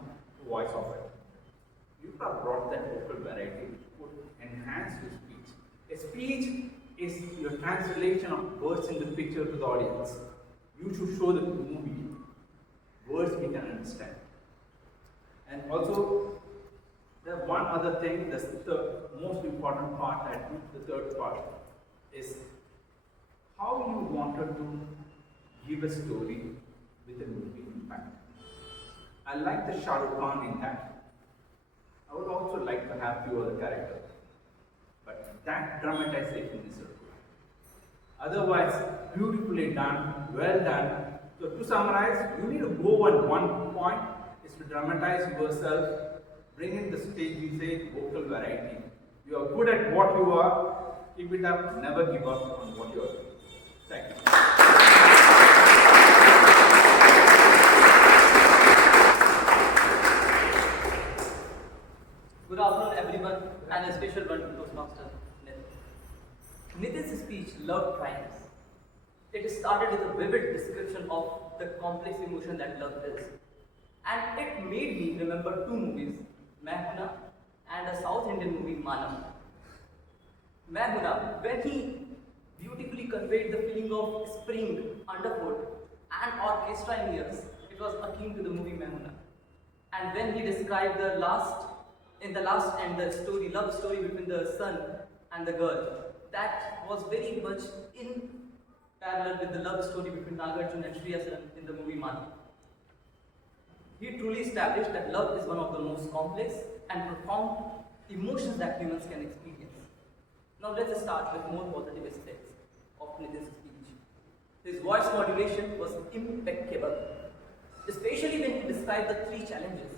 voice of it. You could have brought that vocal variety, would enhance your speech. A speech is your translation of words in the picture to the audience. You should show the movie words we can understand. And also, there's one other thing, that's the most important part, I think the third part, is how you wanted to give a story with a movie impact. I like the Shah Rukh Khan in that. I would also like to have few other characters. But that dramatization is required. Otherwise, beautifully done, well done. So to summarize, you need to go on one point is to dramatize yourself, bring in the stage, we say vocal variety. You are good at what you are, keep it up, never give up on what you are doing. Thank you. Good afternoon, everyone, and a special one to Toastmaster Nitin. Nitin's speech, Love Triumphs. It started with a vivid description of the complex emotion that love is. And it made me remember two movies, Main and a South Indian movie, Manam. Main, when he beautifully conveyed the feeling of spring underfoot and orchestra in ears, it was akin to the movie Main. And when he described in the last end, the story, love story between the son and the girl, that was very much in parallel with the love story between Nagarjuna and Shriya Saran in the movie Mani. He truly established that love is one of the most complex and profound emotions that humans can experience. Now let's start with more positive aspects of Nitin's speech. His voice modulation was impeccable, especially when he described the three challenges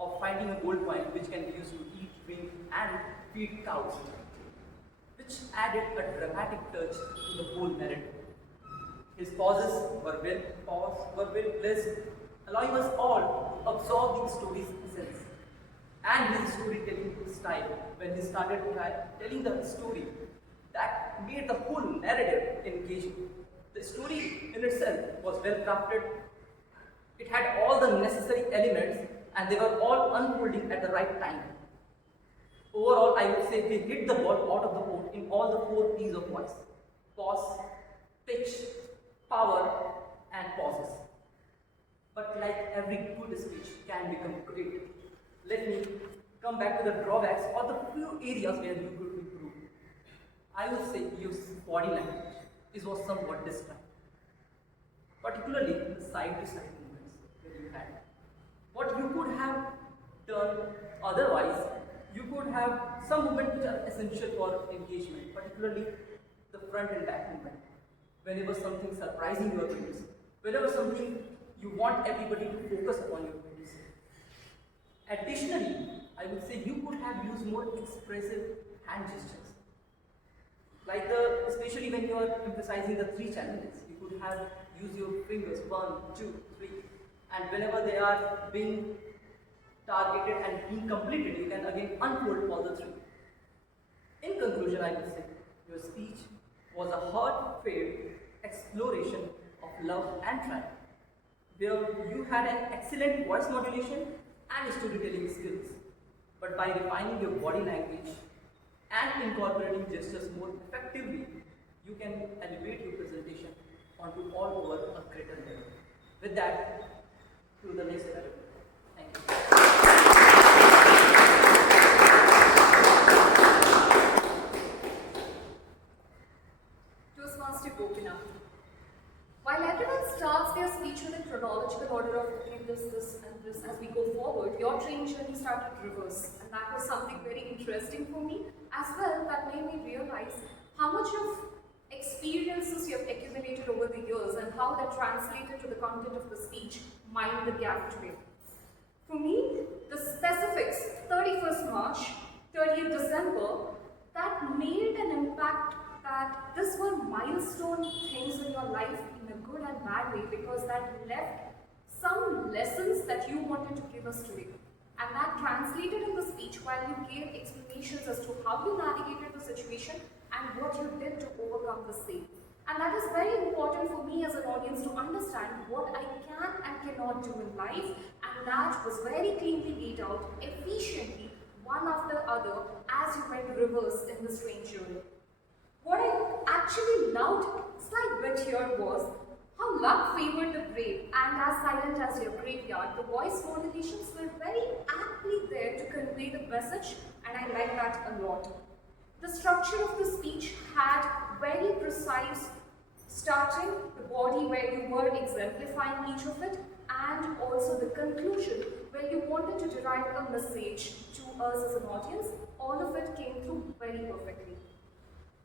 of finding a gold coin which can be used to eat, drink and feed cows, which added a dramatic touch to the whole narrative. His pauses were well placed, allowing us all to absorb the story's essence. And his storytelling style, when he started telling the story, that made the whole narrative engaging. The story in itself was well crafted. It had all the necessary elements and they were all unfolding at the right time. Overall, I would say he hit the ball out of the court in all the 4 P's of voice: pause, pitch, power, and pauses. But like every good speech can become great, let me come back to the drawbacks or the few areas where you could improve. I would say use body language was somewhat distracting, particularly the side-to-side movements that you had. What you could have done otherwise, you could have some movements which are essential for engagement, particularly the front and back movement. Whenever something surprising you are going to say, whenever something you want everybody to focus upon you are going to say. Additionally, I would say you could have used more expressive hand gestures. Like especially when you are emphasizing the 3 challenges, you could have used your fingers 1, 2, 3, and whenever they are being targeted and being completed, you can again unfold all the 3. In conclusion, I would say your speech was a heartfelt exploration of love and triumph, where you had an excellent voice modulation and storytelling skills. But by refining your body language and incorporating gestures more effectively, you can elevate your presentation onto all over a greater level. With that, to the next level. Thank you. Toastmaster Gopinath. While everyone starts their speech with a chronological order of okay, this, and this, as we go forward, your train journey started reverse. And that was something very interesting for me as well, that made me realize how much of experiences you have accumulated over the years and how that translated to the content of the speech, mind the gap today. For me, the specifics, 31st March, 30th December, that made an impact that this were milestone things in your life in a good and bad way, because that left some lessons that you wanted to give us today. And that translated in the speech while you gave explanations as to how you navigated the situation and what you did to overcome the same. And that is very important for me as an audience to understand what I can and cannot do in life, and that was very cleanly laid out efficiently, one after the other, as you went reverse in this strange journey. What I actually loved slight bit here was how luck favored the brave, and as silent as your graveyard, the voice modulations were very aptly there to convey the message, and I like that a lot. The structure of the speech had very precise starting, the body where you were exemplifying each of it, and also the conclusion where you wanted to derive a message to us as an audience. All of it came through very perfectly.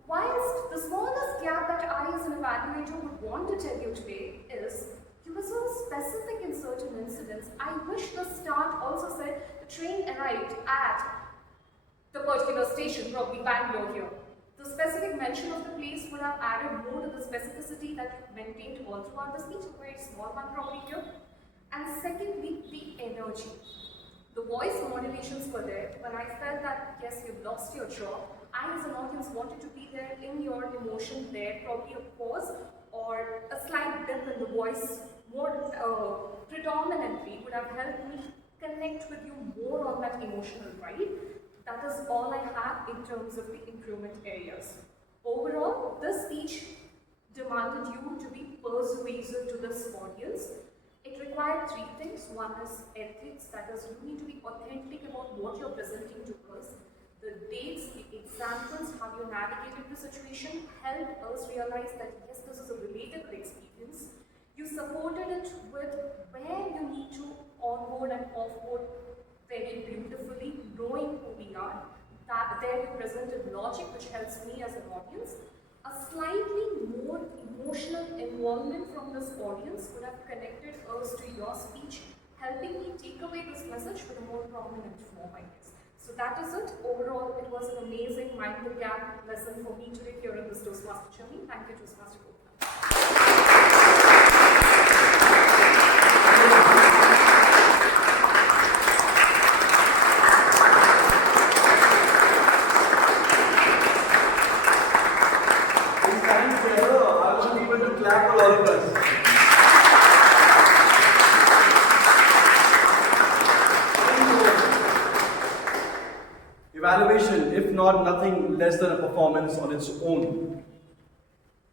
Whilst the smallest gap that I as an evaluator would want to tell you today is, you were so specific in certain incidents. I wish the start also said the train arrived at the particular station, probably Bangalore here. The specific mention of the place would have added more to the specificity that you maintained all throughout the speech, a very small one probably here. And secondly, the energy. The voice modulations were there. When I felt that, yes, you've lost your job, I as an audience wanted to be there in your emotion there, probably a pause or a slight dip in the voice more predominantly would have helped me connect with you more on that emotional ride. That is all I have in terms of the improvement areas. Overall, this speech demanded you to be persuasive to this audience. It required three things. One is ethics, that is, you need to be authentic about what you're presenting to us. The dates, the examples, how you navigated the situation helped us realize that yes, this is a relatable experience. You supported it with where you need to onboard and offboard very beautifully, knowing who we are. That there you presented logic, which helps me as an audience. A slightly more emotional involvement from this audience would have connected us to your speech, helping me take away this message with a more prominent form, I guess. So that is it. Overall, it was an amazing mind the gap lesson for me today here in this Toastmaster journey. Thank you, Toastmaster Gopinath. Clap for all of us. Evaluation, if not nothing less than a performance on its own.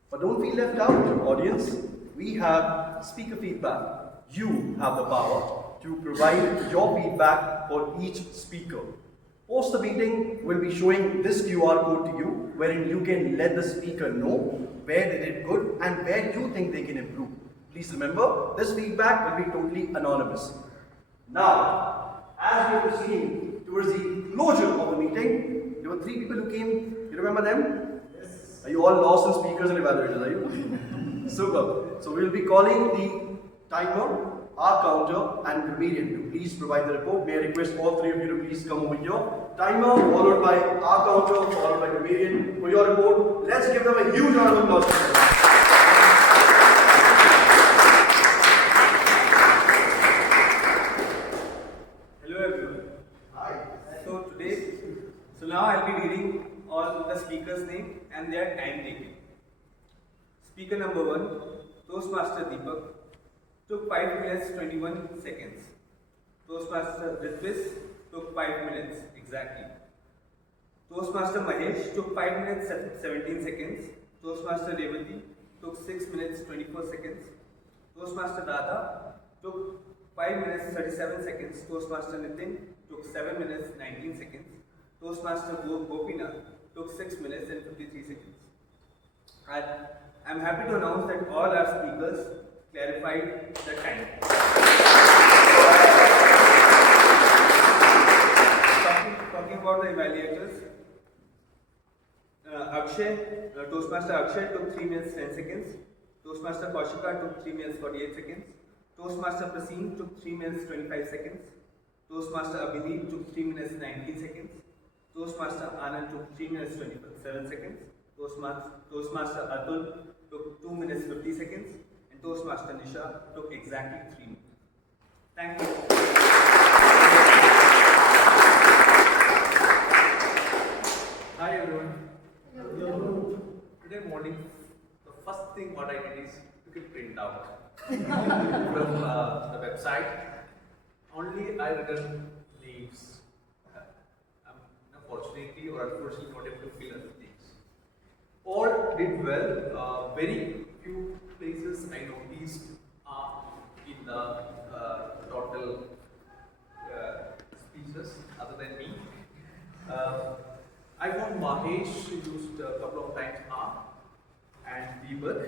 But don't feel left out, audience. We have speaker feedback. You have the power to provide your feedback for each speaker. Post the meeting, we'll be showing this QR code to you, wherein you can let the speaker know where they did good and where you think they can improve. Please remember, this feedback will be totally anonymous. Now, as we are proceeding towards the closure of the meeting, there were 3 people who came. You remember them? Yes. Are you all lost in speakers and evaluators, are you? Super. So we will be calling the timer, our counter, and comedian to please provide the report. May I request all 3 of you to please come over here. Timer followed by our counter, followed by comedian for your report. Let's give them a huge round of applause. So now I'll be reading all the speakers' name and their time taken. Speaker number 1, Toastmaster Deepak, took 5 minutes 21 seconds. Toastmaster Ritvis took 5 minutes exactly. Toastmaster Mahesh took 5 minutes 17 seconds. Toastmaster Revati took 6 minutes 24 seconds. Toastmaster Dada took 5 minutes 37 seconds. Toastmaster Nitin took 7 minutes 19 seconds. Toastmaster Gopinath took 6 minutes and 53 seconds. I'm happy to announce that all our speakers clarified the time. Talking about the evaluators, Toastmaster Akshay took 3 minutes 10 seconds. Toastmaster Kaushika took 3 minutes 48 seconds. Toastmaster Prasim took 3 minutes 25 seconds. Toastmaster Abhineet took 3 minutes 19 seconds. Toastmaster Anand took 3 minutes 27 seconds. Toastmaster Atul took 2 minutes 50 seconds. And Toastmaster Nisha took exactly 3 minutes. Thank you. Hi everyone. Today morning, the first thing what I did is took a printout from the website. Only I written names. I'm fortunately or unfortunately not able to fill other names. All did well. Very few places I noticed in the total speeches other than me. I found Mahesh used a couple of times and Deepak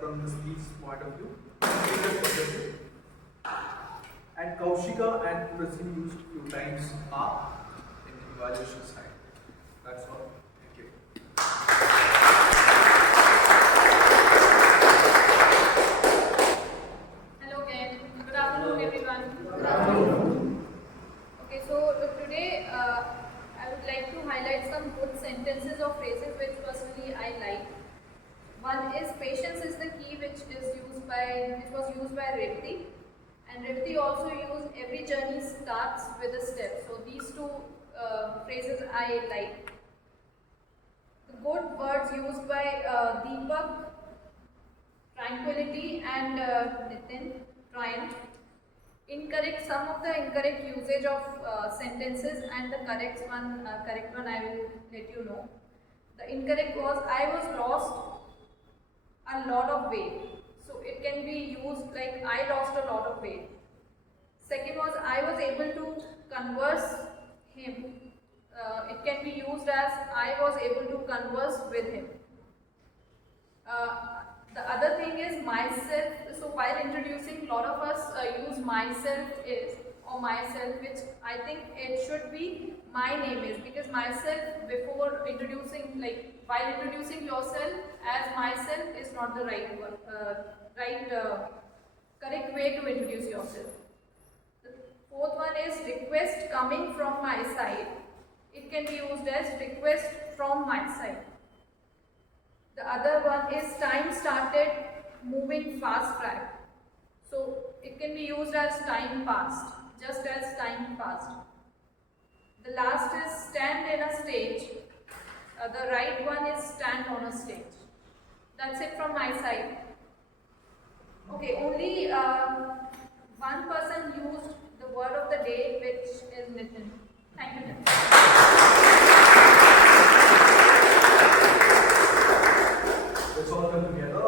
from the speech point of view. And Kaushika and Prasin used few times in the evaluation side. That's all. Thank you. Hello again. Good afternoon, everyone. Good afternoon. Okay, so today I would like to highlight some good sentences or phrases which personally I like. One is patience is the key, which was used by Revati, and Revati also used every journey starts with a step. So these two phrases I like. The good words used by Deepak, tranquility, and Nitin, triumph. Incorrect, some of the incorrect usage of sentences, and the correct one I will let you know. The incorrect was I was lost a lot of weight. So it can be used like I lost a lot of weight. Second was I was able to converse him. It can be used as I was able to converse with him. The other thing is myself. So while introducing, a lot of us use myself is or myself, which I think it should be my name is, because myself before introducing, like while introducing yourself as myself is not the right one, correct way to introduce yourself. The fourth one is request coming from my side. It can be used as request from my side. The other one is time started moving fast track. So it can be used as time passed, just as time passed. The last is stand in a stage. The right one is stand on a stage. That's it from my side. Okay, only one person used the word of the day, which is Nitin. Thank you, Nitin. Let's all come together.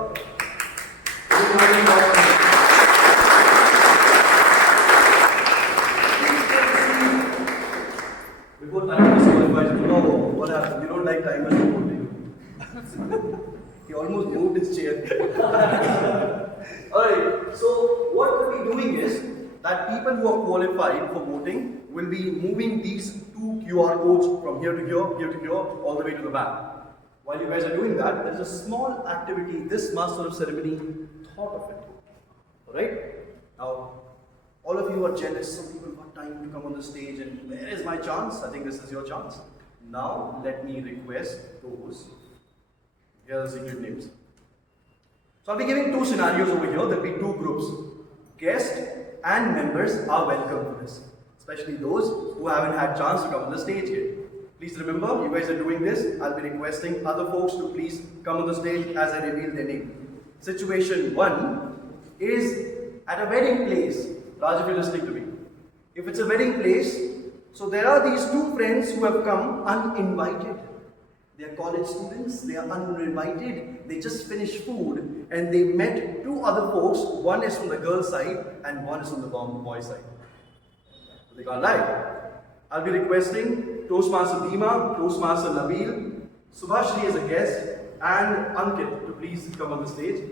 Before time was qualified, what happened? You don't like time as voting. He almost moved his chair. Alright, so what we'll be doing is that people who are qualified for voting will be moving these two QR codes from here to here, all the way to the back. While you guys are doing that, there is a small activity this Master of Ceremony thought of it. Alright? Now, all of you are jealous, some people got time to come on the stage, and where is my chance? I think this is your chance. Now, let me request those. Here are the secret names. So I'll be giving two scenarios over here. There'll be two groups. Guests and members are welcome to this, especially those who haven't had chance to come on the stage yet. Please remember, you guys are doing this. I'll be requesting other folks to please come on the stage as I reveal their name. Situation 1 is at a wedding place. Raj, if you're listening to me. If it's a wedding place, so there are these two friends who have come uninvited. They are college students, they are uninvited, they just finished food and they met two other folks. One is from the girl side and one is from the boy side. So they got live. I'll be requesting Toastmaster Dima, Toastmaster Nabil, Subhashri as a guest, and Ankit to please come on the stage.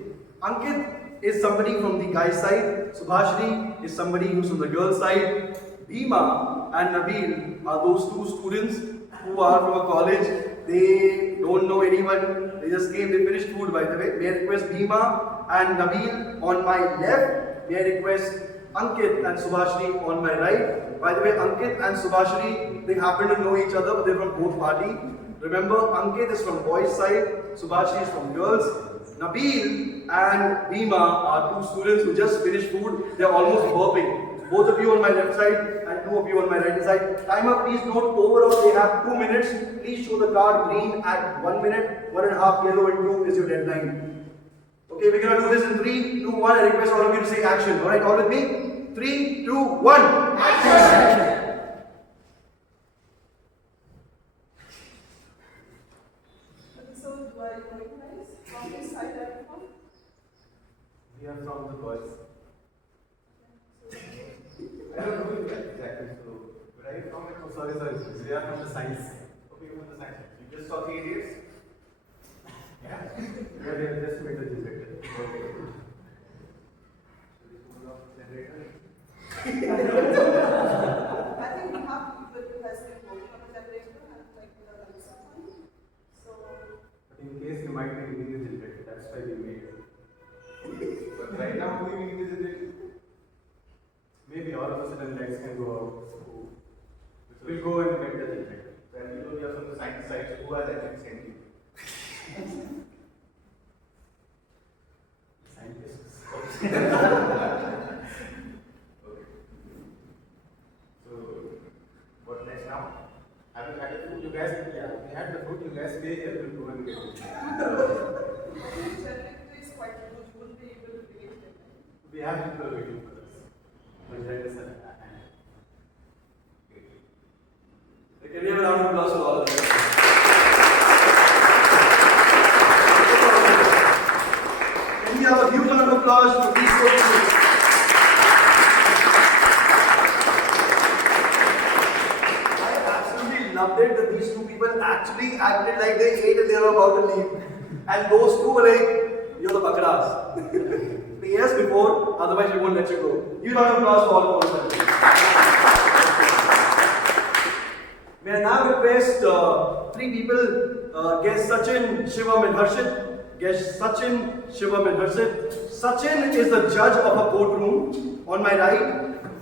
Ankit is somebody from the guy's side, Subhashri is somebody who's from the girl side. Bhima and Nabil are those two students who are from a college. They don't know anyone, they just came, they finished food by the way. May I request Bhima and Nabil on my left. May I request Ankit and Subhashri on my right. By the way, Ankit and Subhashri, they happen to know each other, but they're from both parties. Remember, Ankit is from boys' side, Subhashi is from girls. Nabil and Bhima are two students who just finished food. They are almost burping. Both of you on my left side and two of you on my right side. Timer, please note, overall they have 2 minutes. Please show the card green at 1 minute, 1.5 yellow and 2 is your deadline. Okay, we're gonna do this in 3, 2, 1. I request all of you to say action. Alright, all with me? 3, 2, 1. Action! So, do I recognize from this side that you from? We are from the boys. I don't know exactly, so where are you from? Oh, sorry. We are from the science. Okay, you're from the science. You just saw 3 idiots? Yeah? Yeah, they just made the generator. Okay. I think we have people who has been working on the generator and like the lights are on. So, But in case you might be needing a generator, that's why we made it. But right now, we need a generator. Maybe all of a sudden lights can go out. So we'll go and get the generator. Then you know we are from the science side, so who has actually sent you? Scientists. Okay. So what next now? Have you had the food? You guys, yeah, we had the food. You guys stay here. We'll go and get it. the generator is quite huge. You wouldn't be able to create it. We have people waiting for us. But there is a Can we have a round of applause for all of them? Can we have a huge round of applause for these four people? I absolutely loved it that these two people actually acted like they ate and they were about to leave. And those two were like, you're the bakras. Say yes before, otherwise we won't let you go. Huge round of applause for all of them. May I now request 3 people, guest Sachin, Shivam and Harshit. Guest Sachin, Shivam and Harshit. Sachin is the judge of a courtroom on my right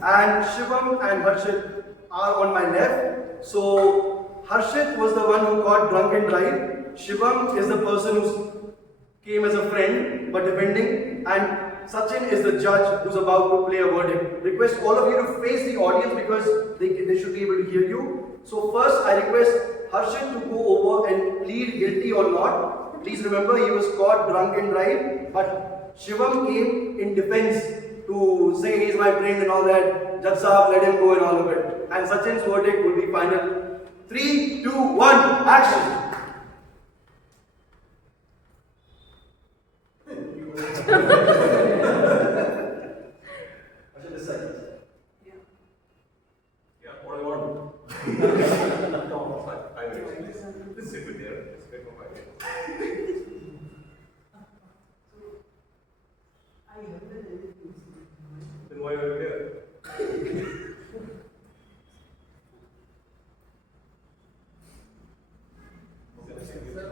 and Shivam and Harshit are on my left. So Harshit was the one who got drunk and drive. Shivam is the person who came as a friend but defending, and Sachin is the judge who's about to play a verdict. Request all of you to face the audience because they should be able to hear you. So first I request Harshit to go over and plead guilty or not. Please remember he was caught drunk and drive, but Shivam came in defense to say he's my friend and all that. Judge Saab, let him go and all of it. And Sachin's verdict will be final. 3, 2, 1, action! Harshit, this side. Yeah, what do you want? No, 5 minutes, please. Please sit with there. Just wait for 5 minutes. Then why are you here? Sir,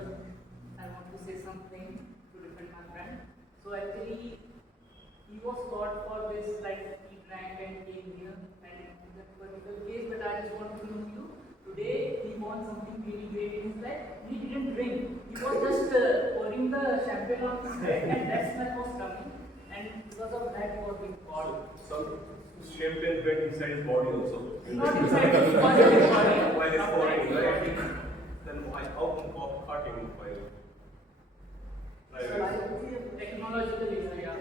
I want to say something to defend my friend. So actually, he was caught for this, like he drank and came here, and in that particular case. But I just want to know you. Today, he won something really great in his life. He didn't drink. He was just pouring the champagne on his head, and that smell was coming. And because of that, he was being called. Some champagne went inside his body also. Not inside his body. While it's pouring, right? Then why? How caught him while? Technologically, yeah.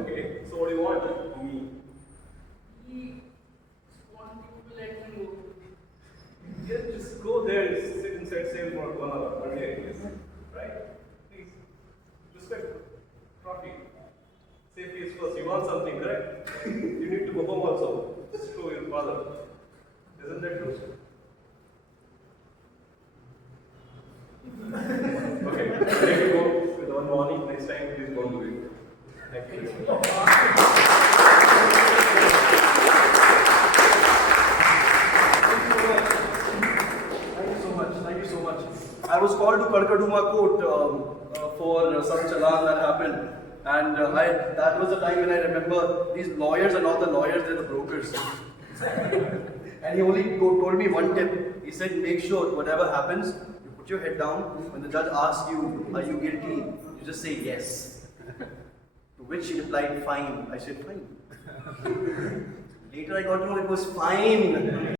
Okay. So what do you want from me? He wanted to let me go. Yeah, just go there and sit inside cell for 1 hour, 1 day, yes. Right? Please. Respect. Rocky. Safety is first. You want something, correct? You need to go home also. Just show your father. Isn't that true? Okay, there you go. With one warning, next time please don't do it. Thank you. Thank you so much. I was called to Karkaduma court for some challan that happened. And that was the time when I remember these lawyers are not the lawyers, they're the brokers. And he only told me one tip. He said, make sure whatever happens, you put your head down. When the judge asks you, are you guilty? You just say yes. To which he replied, fine. I said, fine. Later I got to know it was fine.